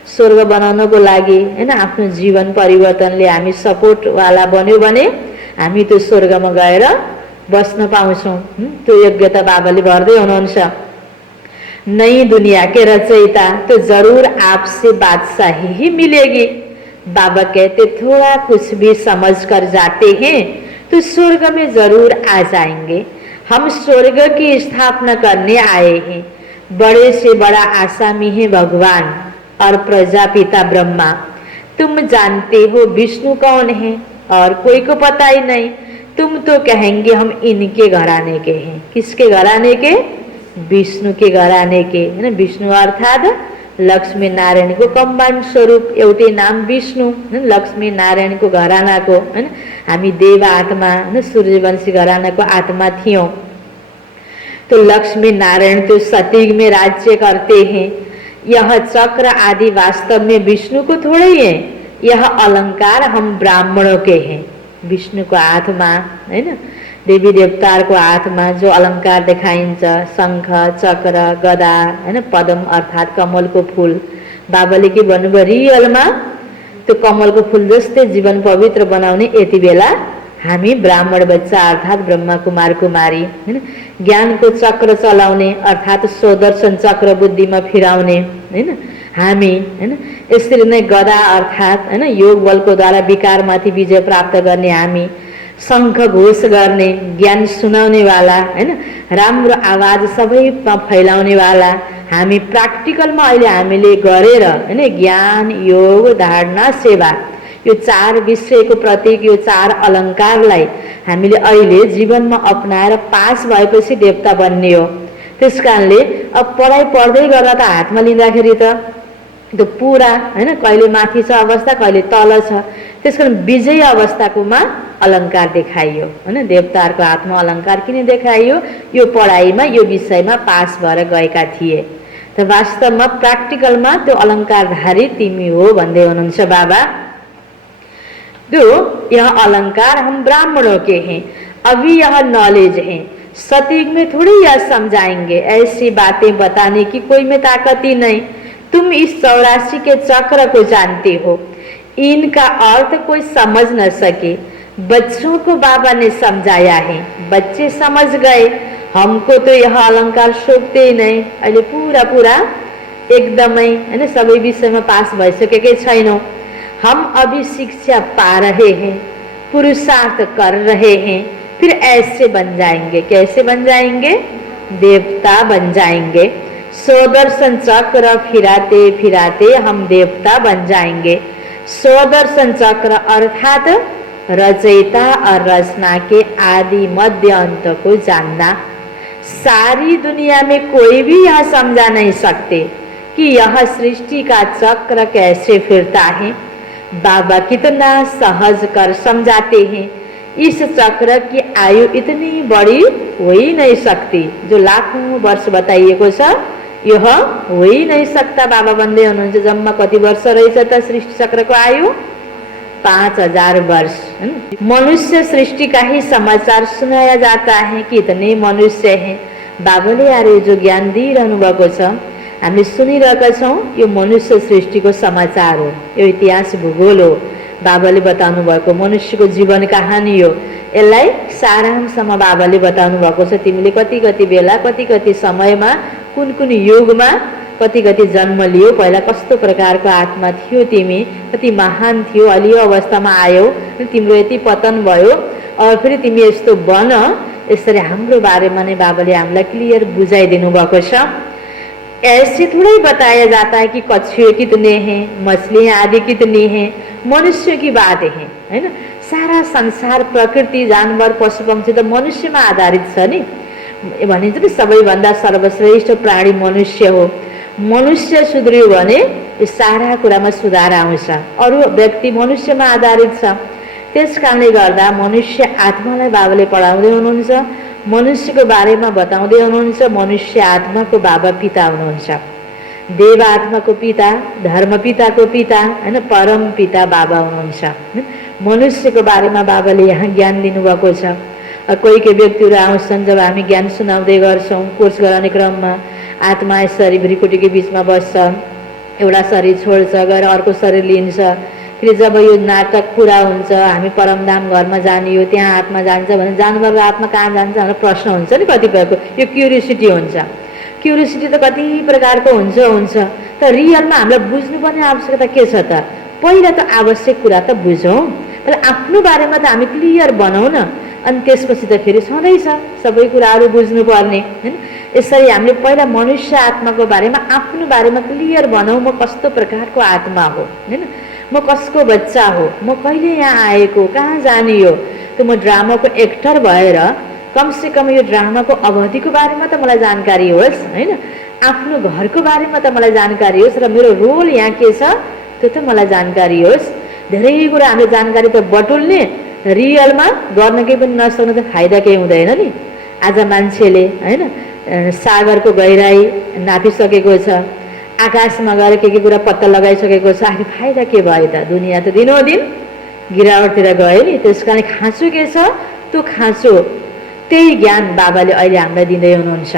स्वर्ग बनाउनको लागि हैन आफ्नो जीवन परिवर्तनले हामी सपोर्टवाला बन्यो भने हामी त्यो स्वर्गमा गएर बस्न पाउँछौँ। त्यो योग्यता बाबाले भर्दै हुनुहुन्छ। नई दुनिया के रचयिता तो जरूर आपसे बादशाही ही मिलेगी। बाबा कहते थोड़ा कुछ भी समझ कर जाते हैं तो स्वर्ग में जरूर आ जाएंगे। हम स्वर्ग की स्थापना करने आए हैं। बड़े से बड़ा आसामी है भगवान और प्रजापिता ब्रह्मा। तुम जानते हो विष्णु कौन है और कोई को पता ही नहीं। तुम तो कहेंगे हम इनके घराने के हैं। किसके घराने के? विष्णु के घराने के हैन। विष्णु अर्थात लक्ष्मी नारायण को कम्बाइन्ड स्वरूप एउटै नाम विष्णु हैन। लक्ष्मी नारायण को घराना को हैन। हामी देव आत्मा हैन सूर्यवंशी घराना को आत्मा थियौं। तो लक्ष्मी नारायण तो सतयुग में राज्य करते हैं। यह चक्र आदि वास्तव में विष्णु को थोड़े ही है। यह अलंकार हम ब्राह्मणों के हैं। विष्णु को आत्मा हैन देवी देवताको हातमा जो अलंकार देखाइन्छ शंख चक्र गदा हैन पदम अर्थात कमलको फूल। बाबाले के भन्नुभयो रियलमा त्यो कमलको फूल जस्तै जीवन पवित्र बनाउने यति बेला हामी ब्राह्मण बच्चा अर्थात ब्रह्मा कुमार कुमारी हैन ज्ञानको चक्र चलाउने अर्थात स्वदर्शन चक्र बुद्धिमा फिराउने हैन हामी हैन यसरी नै गदा अर्थात हैन योग बलको द्वारा विकारमाथि विजय प्राप्त गर्ने हामी शंख घोष गर्ने ज्ञान सुनाउने वाला हैन राम्रो आवाज सबैमा फैलाउने वाला हामी प्र्याक्टिकलमा अहिले हामीले गरेर हैन ज्ञान योग धारणा सेवा यो चार विषयको प्रतीक यो चार अलंकारलाई हामीले अहिले जीवनमा अपनाएर पास भएपछि देवता बन्ने हो। त्यसकारणले अब पढाइ पढ्दै गर्दा त हातमा लिँदाखेरि त पुरा हैन कहिले माथि छ अवस्था कहिले तल छ। त्यसकारण विजय अवस्थाकोमा अलंकार देखाइयो हैन। देवताहरूको हातमा अलंकार किन देखाइयो? यो पढाइमा यो विषयमा पास भएर गएका थिए। त वास्तवमा प्र्याक्टिकलमा त्यो अलंकारधारी तिमी हो भन्दै हुनुहुन्छ बाबा। तो यह अलंकार हम ब्राह्मणों के हैं। अभी यह नॉलेज है। सतयुग में थोड़ी यह समझाएंगे। ऐसी बातें बताने की कोई में ताकत ही नहीं। तुम इस 84 के चक्र को जानते हो। इनका अर्थ कोई समझ न सके। बच्चों को बाबा ने समझाया है। बच्चे समझ गए। हमको तो यह अलंकार शोभते ही नहीं। अहिले पूरा पूरा एकदमै हैन सबै विषयमा पास भइसकेकै छैनौं। हम अभी शिक्षा पा रहे हैं पुरुषार्थ कर रहे हैं फिर ऐसे बन जाएंगे। कैसे बन जाएंगे? देवता बन जाएंगे। स्वदर्शन चक्र फिराते फिराते हम देवता बन जाएंगे। स्वदर्शन चक्र अर्थात रचयिता और रचना के आदि मध्य अंत को जानना। सारी दुनिया में कोई भी यह समझा नहीं सकते कि यह सृष्टि का चक्र कैसे फिरता है। बाबा कितना सहज कर समझाते हैं। इस चक्र की आयु इतनी बड़ी हो ही नहीं सकती। जो लाखों वर्ष बताइएको छ यह हो ही नहीं सकता। बाबा भन्दै हुनुहुन्छ जम्मा कति वर्ष रहेछ त सृष्टि चक्रको आयु? 5000 वर्ष। मनुष्य सृष्टि का ही समाचार सुनाया जाता है कि इतने मनुष्य हैं। बाबाले यार जो ज्ञान दिइरहनु भएको छ हामी सुनिरहेका छौं यो मनुष्य सृष्टिको समाचार हो। यो इतिहास भूगोल हो। बाबाले बताउनु भएको मनुष्यको जीवन कहानी हो। यसलाई सारांशमा बाबाले बताउनु भएको छ। तिमीले कति कति बेला कति कति समयमा कुन कुन युगमा कति कति जन्म लियो पहिला कस्तो प्रकारको आत्मा थियो तिमी कति महान थियो अलि यो अवस्थामा आयो तिम्रो यति पतन भयो और फेरि तिमी यस्तो बन। यसरी हाम्रो बारेमा नै बाबाले हामीलाई क्लियर बुझाइदिनु भएको छ। ऐसे थोड़ा बताया जाता है कि कछुए कितने हैं मछलियाँ आदि कितनी हैं। मनुष्य की बात है ना। सारा संसार प्रकृति जानवर पशु पंक्षी त मनुष्यमा आधारित छ नि। भनिन्छ नि सबैभन्दा सर्वश्रेष्ठ प्राणी मनुष्य हो। मनुष्य सुध्रियो भने सारा कुरामा सुधार आउँछ। अरू व्यक्ति मनुष्यमा आधारित छ। त्यसकारणले गर्दा मनुष्य आत्मालाई बाबाले पढाउँदै हुनुहुन्छ। मनुष्यको बारेमा बताउँदै हुनुहुन्छ। मनुष्य आत्माको बाबा पिता हुनुहुन्छ। देव आत्माको पिता धर्म पिताको पिता हैन परम पिता बाबा हुनुहुन्छ। मनुष्यको बारेमा बाबाले यहाँ ज्ञान दिनुभएको छ। कोही कोही व्यक्तिहरू आउँछन्, जब हामी ज्ञान सुनाउँदै गर्छौँ, कोर्स गराउने क्रममा आत्मा शरीर भ्रिकुटीको बिचमा बस्छ, एउटा शरीर छोड्छ, गएर अर्को शरीर लिन्छ। फेरि जब यो नाटक पुरा हुन्छ, हामी परमधाम घरमा जाने हो, त्यहाँ आत्मा जान्छ भने जानुभएको आत्मा कहाँ जान्छ भनेर प्रश्न हुन्छ नि कतिपयको। यो क्युरियोसिटी हुन्छ। क्युरियोसिटी त कति प्रकारको हुन्छ, तर रियलमा हामीलाई बुझ्नुपर्ने आवश्यकता के छ त? पहिला त आवश्यक कुरा त बुझौँ, पहिला आफ्नो बारेमा त हामी क्लियर बनाउँ न, अनि त्यसपछि त फेरि सधैँ छ सबै कुराहरू बुझ्नुपर्ने होइन। यसरी हामीले पहिला मनुष्य आत्माको बारेमा, आफ्नो बारेमा क्लियर बनाऊ। म कस्तो प्रकारको आत्मा हो होइन, म कसको बच्चा हो, म कहिले यहाँ आएको, कहाँ जाने हो। त म ड्रामाको एक्टर भएर कमसेकम यो ड्रामाको अवधिको बारेमा त मलाई जानकारी होस् होइन, आफ्नो घरको बारेमा त मलाई जानकारी होस्, र मेरो रोल यहाँ के छ त्यो त मलाई जानकारी होस्। धेरै कुरा हामीले जानकारी त बटुल्ने, रियलमा गर्न केही पनि नसक्नु त फाइदा केही हुँदैन नि। आज मान्छेले होइन सागरको गहिराई नापिसकेको छ, आकाशमा गएर के कुरा पत्ता लगाइसकेको छ, आखिर फाइदा के भयो त? दुनियाँ त दिनोदिन गिरावटतिर गयो नि। त्यस कारण खाँचो के छ, त्यो खाँचो त्यही ज्ञान बाबाले अहिले हामीलाई दिँदै हुनुहुन्छ।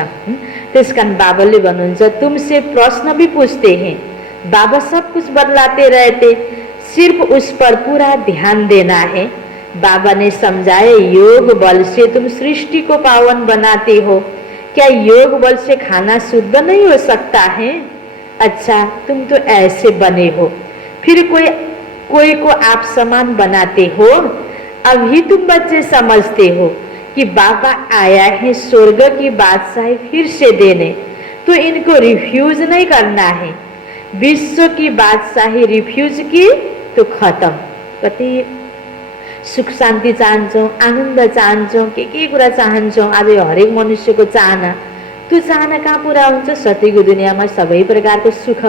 त्यस कारण बाबाले भन्नुहुन्छ, तुमसे प्रश्न भी पूछते हैं, बाबा सब कुछ बदलाते रहते, सिर्फ उस पर पूरा ध्यान देना है। बाबा ने समझाए, योग बल से तुम सृष्टि को पावन बनाते हो, क्या योग बल से खाना शुद्ध नहीं हो सकता है? अच्छा, तुम तो ऐसे बने हो, फिर कोई को आप समान बनाते हो। अभी तुम बच्चे समझते हो कि बाबा आया है स्वर्ग की बादशाही फिर से देने, तो इनको रिफ्यूज नहीं करना है। विश्व की बादशाही रिफ्यूज की तो खत्म। कति सुख शान्ति चाहन्छौँ, आनन्द चाहन्छौँ, के कुरा चाहन्छौँ। आज यो हरेक मनुष्यको चाहना, त्यो चाहना कहाँ पुरा हुन्छ? सतीको दुनियाँमा सबै प्रकारको सुख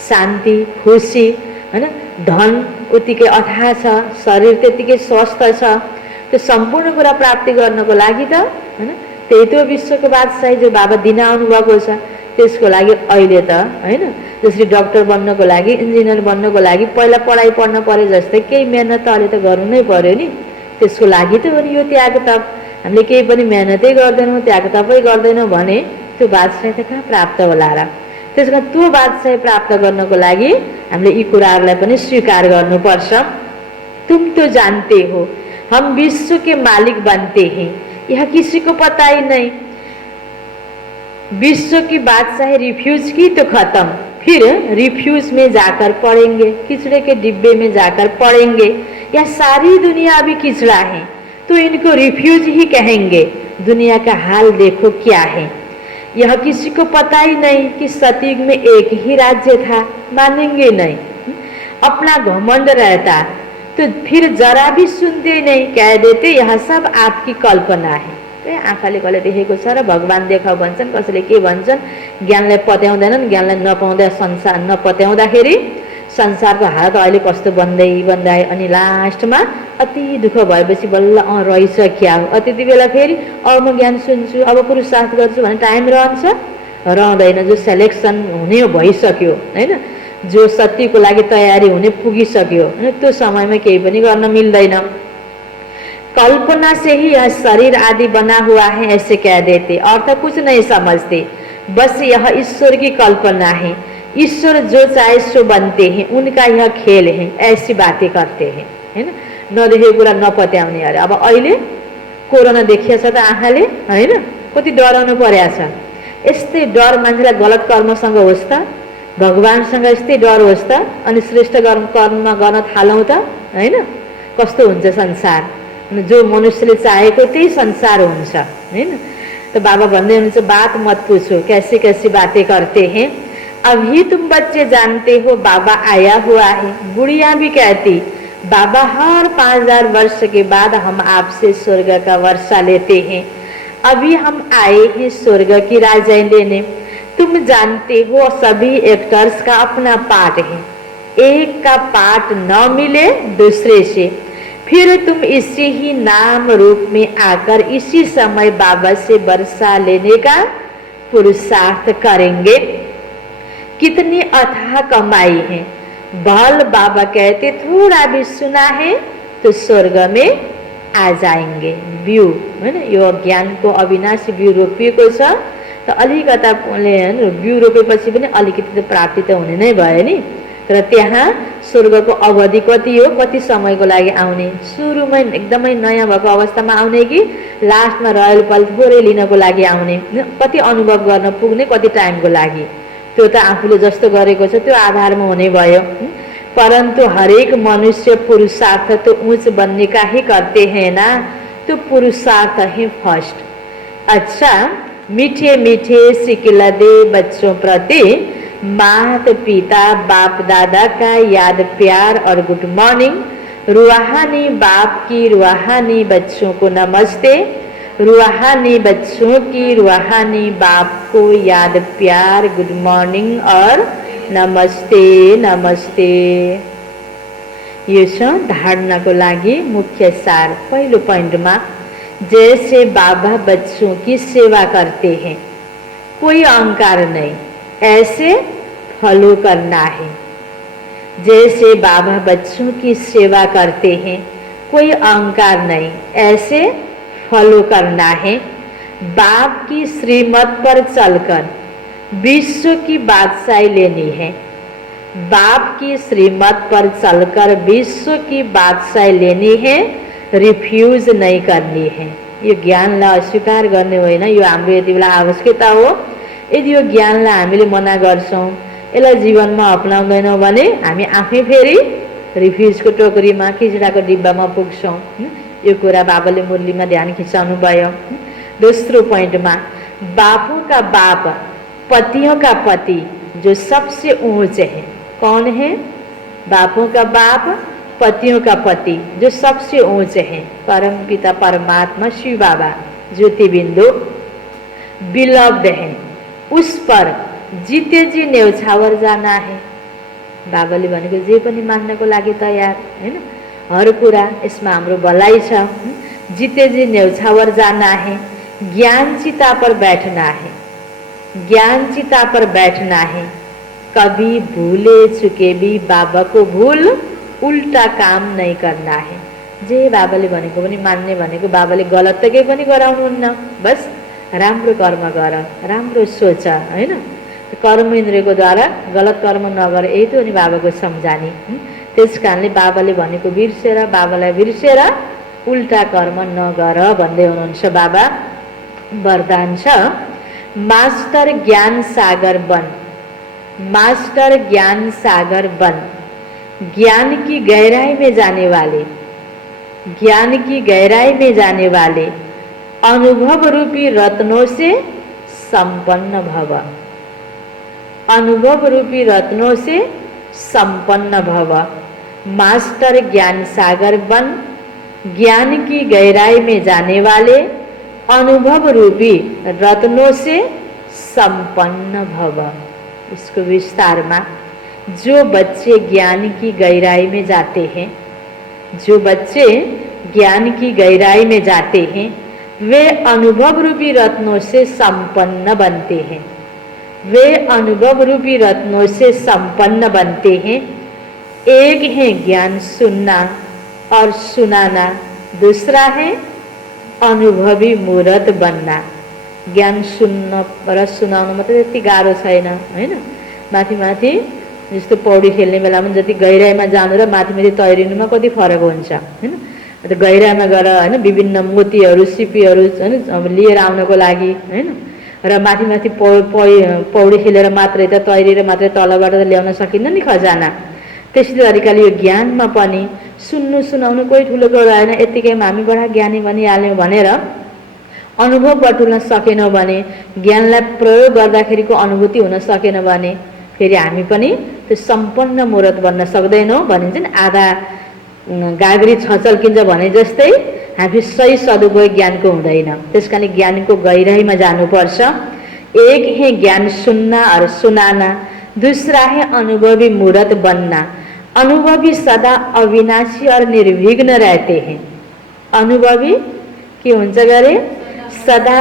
शान्ति खुसी होइन, धन उत्तिकै अथाह छ, शरीर त्यतिकै स्वस्थ छ। त्यो सम्पूर्ण कुरा प्राप्ति गर्नको लागि त होइन त्यही त विश्वको बादशाही जो बाबा दिन आउनुभएको छ। त्यसको लागि अहिले त होइन जसरी डक्टर बन्नको लागि, इन्जिनियर बन्नको लागि पहिला पढाइ पढ्न पर्यो जस्तै केही मेहनत त अहिले त गर्नु नै पर्यो नि। त्यसको लागि त हो नि यो त्याग तप। हामीले केही पनि मेहनतै गर्दैनौँ, त्याग तपै गर्दैनौँ भने त्यो बादशाही त कहाँ प्राप्त होला र? त्यस कारण त्यो बादशाही प्राप्त गर्नको लागि हामीले यी कुराहरूलाई पनि स्वीकार गर्नुपर्छ। तुम तो जानते हो हम विश्व के मालिक बनते हैं, यह किसी को पता ही नहीं। विश्व की बादशाही रिफ्यूज की तो खत्म, फिर रिफ्यूज में जाकर पड़ेंगे, किचड़े के डिब्बे में जाकर पड़ेंगे। यह सारी दुनिया अभी किचड़ा है, तो इनको रिफ्यूज ही कहेंगे। दुनिया का हाल देखो क्या है। यह किसी को पता ही नहीं कि सतयुग में एक ही राज्य था, मानेंगे नहीं। अपना घमंड रहता तो फिर जरा भी सुनते नहीं, कह देते यह सब आपकी कल्पना है। आँखाले कसले देखेको छ र भगवान देखाउ भन्छन्, कसैले के भन्छन्। ज्ञानलाई पत्याउँदैनन्, ज्ञानलाई नपाउँदा संसार नपत्याउँदाखेरि संसारको हालत अहिले कस्तो बन्दै अनि लास्टमा अति दुःख भएपछि बल्ल रहेछ क्या हो। त्यति बेला फेरि अब म ज्ञान सुन्छु, अब पुरुषार्थ गर्छु भने टाइम रहन्छ? रहँदैन। जो सेलेक्सन हुने भइसक्यो होइन, जो सत्यको लागि तयारी हुने पुगिसक्यो होइन, त्यो समयमा केही पनि गर्न मिल्दैन। कल्पना से ही यह शरीर आदि बना हुआ है ऐसे कह देते, अर्थ कुछ नहीं समझते, बस यह ईश्वर की कल्पना है, ईश्वर जो चाहे सो बनते हैं, उनका यह खेल है, ऐसी बातें करते हैं हैन। नदेखेको कुरा नपत्याउने अरे। अब अहिले कोरोना देखिया छ त आँखाले होइन, कति डराउनु पर्या छ। यस्तै डर मान्छेलाई गलत कर्मसँग होस् त, भगवानसँग यस्तै डर होस् त, अनि श्रेष्ठ कर्म गर्न थालौँ त होइन, कस्तो हुन्छ संसार। जो मनुष्यले चाहेको त्यही संसार हुन्छ हैन। तो बाबा भन्दै हुनुहुन्छ, बात मत पूछो कैसी कैसी बातें करते हैं, अभी तुम बच्चे जानते हो बाबा आया हुआ है। बुढ़िया भी कहती, बाबा हर 5000 वर्ष के बाद हम आपसे स्वर्ग का वर्षा लेते हैं, अभी हम आए हैं स्वर्ग की राजाई लेने। तुम जानते हो सभी एक्टर्स का अपना पार्ट है, एक का पार्ट न मिले दूसरे से, फिर तुम इसी ही नाम रूप में आकर इसी समय बाबा से वर्षा लेने का पुरुषार्थ करेंगे। कितनी अथाह कमाई है। भल बाबा कहते, थोड़ा भी सुना है तो स्वर्ग में आ जाएंगे। बिउ हैन, यो ज्ञानको अविनाशी बिउ रोपिएको छ त अलिकताले बिउ रोपेपछि पनि अलिकति त प्राप्ति त हुने नै भयो नि। तर त्यहाँ स्वर्गको अवधि कति हो, कति समयको लागि आउने, सुरुमै एकदमै नयाँ भएको अवस्थामा आउने कि लास्टमा रयल पल थोरै लिनको लागि आउने, कति अनुभव गर्न पुग्ने, कति टाइमको लागि, त्यो त आफूले जस्तो गरेको छ त्यो आधारमा हुने भयो। परंतु हरेक मनुष्य पुरुषार्थ तो ऊंच बनने का ही करते हैं ना, तो पुरुषार्थ ही फर्स्ट। अच्छा, मीठे मीठे सिकिलदे बच्चों प्रति माता पिता बाप दादा का याद प्यार और गुड मॉर्निंग। रूहानी बाप की रूहानी बच्चों को नमस्ते, रूहानी बच्चों की रूहानी बाप को याद प्यार गुड मॉर्निंग और नमस्ते नमस्ते। यो छ धारणा को लागि मुख्य सार। पहिलो पॉइंट में, जैसे बाबा बच्चों की सेवा करते हैं, कोई अहंकार नहीं, ऐसे फॉलो करना है। जैसे बाबा बच्चों की सेवा करते हैं, कोई अहंकार नहीं, ऐसे फॉलो करना है। बाप की श्रीमत पर चलकर विश्व की बादशाही लेनी है। बाप की श्रीमत पर चलकर विश्व की बादशाही लेनी है, रिफ्यूज नहीं करनी है। यो ज्ञानलाई अस्वीकार गर्ने होइन, यो हाम्रो यति बेला आवश्यकता हो। यदि यो ज्ञानलाई हामीले मना गर्छौं, यसलाई जीवनमा अपनाउँदैनौँ भने हामी आफै फेरि रिफ्युजको टोकरीमा, खिचडाको डिब्बामा पुग्छौं। यो कुरा बाबाले मुरलीमा ध्यान खिचाउनु भयो। दोस्रो पॉइंटमा, बापों का बाप पतियों का पति जो सबसे ऊंचे है। कौन है? बापों का बाप पतियों का पति जो सबसे ऊंचे हैं, परम पिता परमात्मा शिव बाबा ज्योति बिंदु बिलव्ड है। उस पर जिते जी न्यौछावर जाना है। बाबाले भनेको जे पनि मान्नको लागि तयार हैन, हर कुरा यसमा हाम्रो भलाइ छ। जिते जी न्यौछावर जाना है, ज्ञान चिता पर बैठना है, ज्ञान चिता पर बैठना है। कभी भूले चुके भी बाबा को भूल उल्टा काम नहीं करना है। जे बाबाले भनेको पनि मान्ने भनेको बाबाले गलत त केही पनि गराउनुहुन्न, बस राम्रो कर्म गर, राम्रो सोच हैन। कर्म इन्द्रियको द्वारा गलत कर्म नगर, यही त हो नि बाबाको सम्झानी। त्यसकारणले बाबाले भनेको बिर्सेर, बाबालाई बिर्सेर उल्टा कर्म नगर भन्दै हुनुहुन्छ बाबा। वरदान छ, मास्टर ज्ञान सागर बन, मास्टर ज्ञान सागर बन। ज्ञान की गहराई में जाने वाले, ज्ञान की गहराई में जाने वाले अनुभव रूपी रत्नों से संपन्न भव, अनुभव रूपी रत्नों से संपन्न भव। मास्टर ज्ञान सागर बन, ज्ञान की गहराई में जाने वाले अनुभव रूपी रत्नों से संपन्न भव। इसको विस्तार में, जो बच्चे ज्ञान की गहराई में जाते हैं, जो बच्चे ज्ञान की गहराई में जाते हैं, वे अनुभव रूपी रत्नों से संपन्न बनते हैं, वे अनुभव रूपी रत्नों से संपन्न बनते हैं। एक है ज्ञान सुनना और सुनाना, दूसरा है अनुभवी मूर्त बनना। ज्ञान सुन्न र सुनाउनु मात्रै त्यति गाह्रो छैन हैन। माथि माथि जस्तो पौडी खेल्ने बेलामा जति गहिराइमा जानु र माथि माथि तैरिनुमा कति फरक हुन्छ हैन। गहिराइमा गएर हैन विभिन्न मोतीहरू सिपीहरू हैन लिएर आउनको लागि हैन, र माथि माथि पौडी खेलेर मात्रै त तैरेर मात्रै तलबाट त ल्याउन सकिन्न नि खजाना। त्यस्तै तरिकाले यो ज्ञानमा पनि सुन्नु सुनाउनु कोही ठुलो रहेन, यतिकैमा हामी बडा ज्ञानी बनिहाल्यौँ भनेर अनुभव बटुल्न सकेनौँ भने, ज्ञानलाई प्रयोग गर्दाखेरिको अनुभूति हुन सकेन भने फेरि हामी पनि त्यो सम्पन्न मूर्त बन्न सक्दैनौँ। भनिन्छ नि आधा गाग्री छचल्किन्छ भने जस्तै हामी सही सदुपयोग ज्ञानको हुँदैन। त्यसकारण ज्ञानको गहिराइमा जानुपर्छ। एक है ज्ञान सुनना और सुनाना, दूसरा है अनुभवी मूर्त बनना। अनुभवी सदा अविनाशी और निर्विघ्न रहते हैं। अनुभवी के हुन्छ गरे, सदा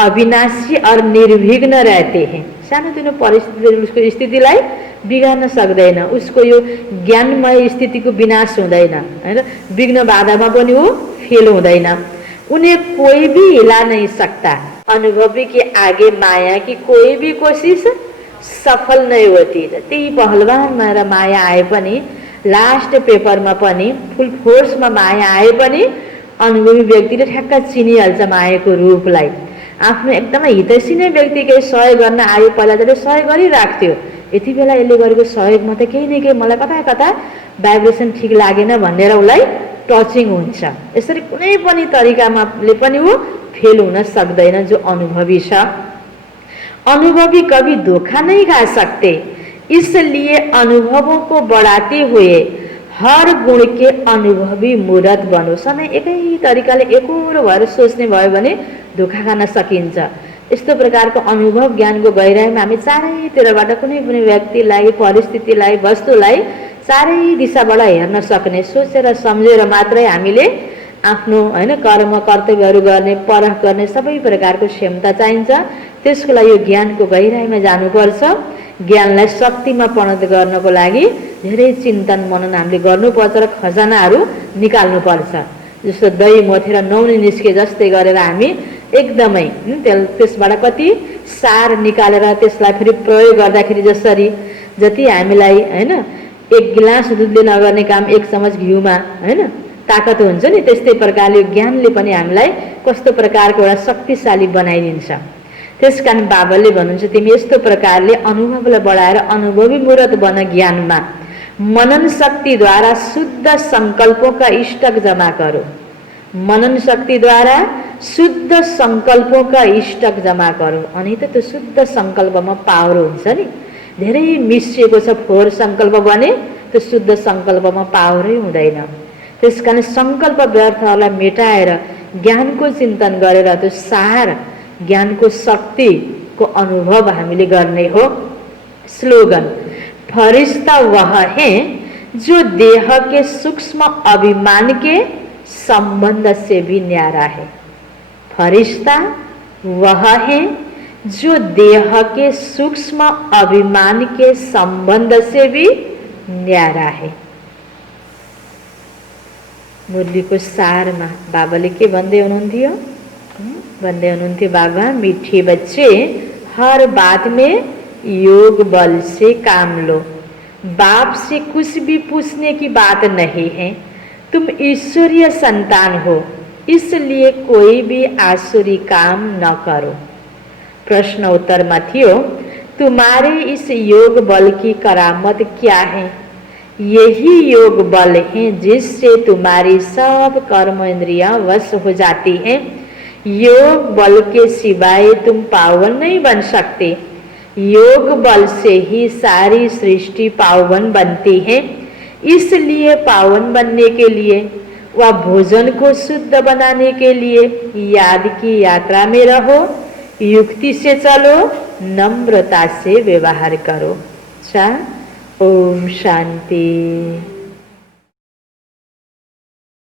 अविनाशी और निर्विघ्न रहते हैं। सानोतिनो परिस्थितिले उसको स्थितिलाई बिगार्न सक्दैन। उसको यो ज्ञानमय स्थितिको विनाश हुँदैन हैन, विघ्न बाधामा पनि ऊ फेल हुँदैन। उन्हें कोई भी हिला नहीं सकता। अनुभवी के आगे माया की कोई भी कोशिश सफल नहीं होती। जति पहलवान र माया आए पनि लास्ट पेपरमा पनि फुल फोर्समा माया आए पनि अनुभवी व्यक्तिले ठ्याक्क चिनिहाल्छ मायाको रूपलाई। आफ्नो एकदमै हितैषी नै व्यक्तिकै सहयोग गर्न आयो, पहिला त सहयोग गरिराख्थ्यो, यति बेला यसले गरेको सहयोगमा त केही न केही मलाई कता कता भाइब्रेसन ठिक लागेन भनेर उसलाई टचिङ हुन्छ। यसरी कुनै पनि तरिकामाले पनि ऊ फेल हुन सक्दैन जो अनुभवी छ। अनुभवी कभी धोखा नहीं खा सकते, इसलिए अनुभवों को बढ़ाते हुए हर गुण के अनुभवी मूर्त बनो। समय एकै तरिकाले एकोरो भएर सोच्ने भयो भने धोखा खान सकिन्छ। यस्तो प्रकारको अनुभव ज्ञानको गहिराइमा हामी चारैतिरबाट कुनै पनि व्यक्तिलाई, परिस्थितिलाई, वस्तुलाई चारै दिशाबाट हेर्न सक्ने, सोचेर सम्झेर मात्रै हामीले आफ्नो हैन कर्म कर्तव्यहरू गर्ने, परख गर्ने सबै प्रकारको क्षमता चाहिन्छ। त्यसको लागि यो ज्ञानको गहिराइमा जानुपर्छ। ज्ञानलाई शक्तिमा परिणत गर्नको लागि धेरै चिन्तन मनन हामीले गर्नुपर्छ र खजानाहरू निकाल्नुपर्छ। जस्तो दही मथेर नौनी निस्के जस्तै गरेर हामी एकदमै त्यसबाट कति सार निकालेर त्यसलाई फेरि प्रयोग गर्दाखेरि जसरी जति हामीलाई हैन एक गिलास दुधले नगर्ने काम एक चमच घिउमा हैन ताकत हुन्छ नि, त्यस्तै प्रकारले ज्ञानले पनि हामीलाई कस्तो प्रकारको एउटा शक्तिशाली बनाइदिन्छ। त्यसकारण बाबाले भन्नुहुन्छ तिमी यस्तो प्रकारले अनुभवलाई बढाएर अनुभवी मूर्त बन। ज्ञानमा मनन शक्ति द्वारा शुद्ध संकल्पों का स्टक जमा करो। मनन शक्ति द्वारा शुद्ध संकल्पों का स्टक जमा करो। अनि त त्यो शुद्ध संकल्पमा पावर हुन्छ नि। धेरै मिसिएको छ फोहोर संकल्प भने त्यो शुद्ध संकल्पमा पावरै हुँदैन। त्यसकारण संकल्प व्यर्थहरूलाई मेटाएर ज्ञानको चिन्तन गरेर त्यो सार ज्ञानको शक्तिको अनुभव हामीले गर्ने हो। स्लोगन, फरिश्ता वह है जो देह के सूक्ष्म अभिमान के संबंध से भी न्यारा है। फरिश्ता वह है जो देह के सूक्ष्म अभिमान के संबंध से भी न्यारा है। मुरलीको सारमा बाबाले के भन्दै हुनुहुन्थ्यो? भन्दै हुनुहुन्थ्यो, बाबा मीठे बच्चे हर बात में योग बल से काम लो। बाप से कुछ भी पूछने की बात नहीं है। तुम ईश्वरीय संतान हो, इसलिए कोई भी आसुरी काम न करो। प्रश्न उत्तर में थियो, तुम्हारे इस योग बल की करामत क्या है? यही योग बल है जिससे तुम्हारी सब कर्म इंद्रियां वश हो जाती हैं। योग बल के सिवाय तुम पावन नहीं बन सकते। योग बल से ही सारी सृष्टि पावन बनती है। इसलिए पावन बनने के लिए व भोजन को शुद्ध बनाने के लिए याद की यात्रा में रहो, युक्ति से चलो, नम्रता से व्यवहार करो। ओम शांति।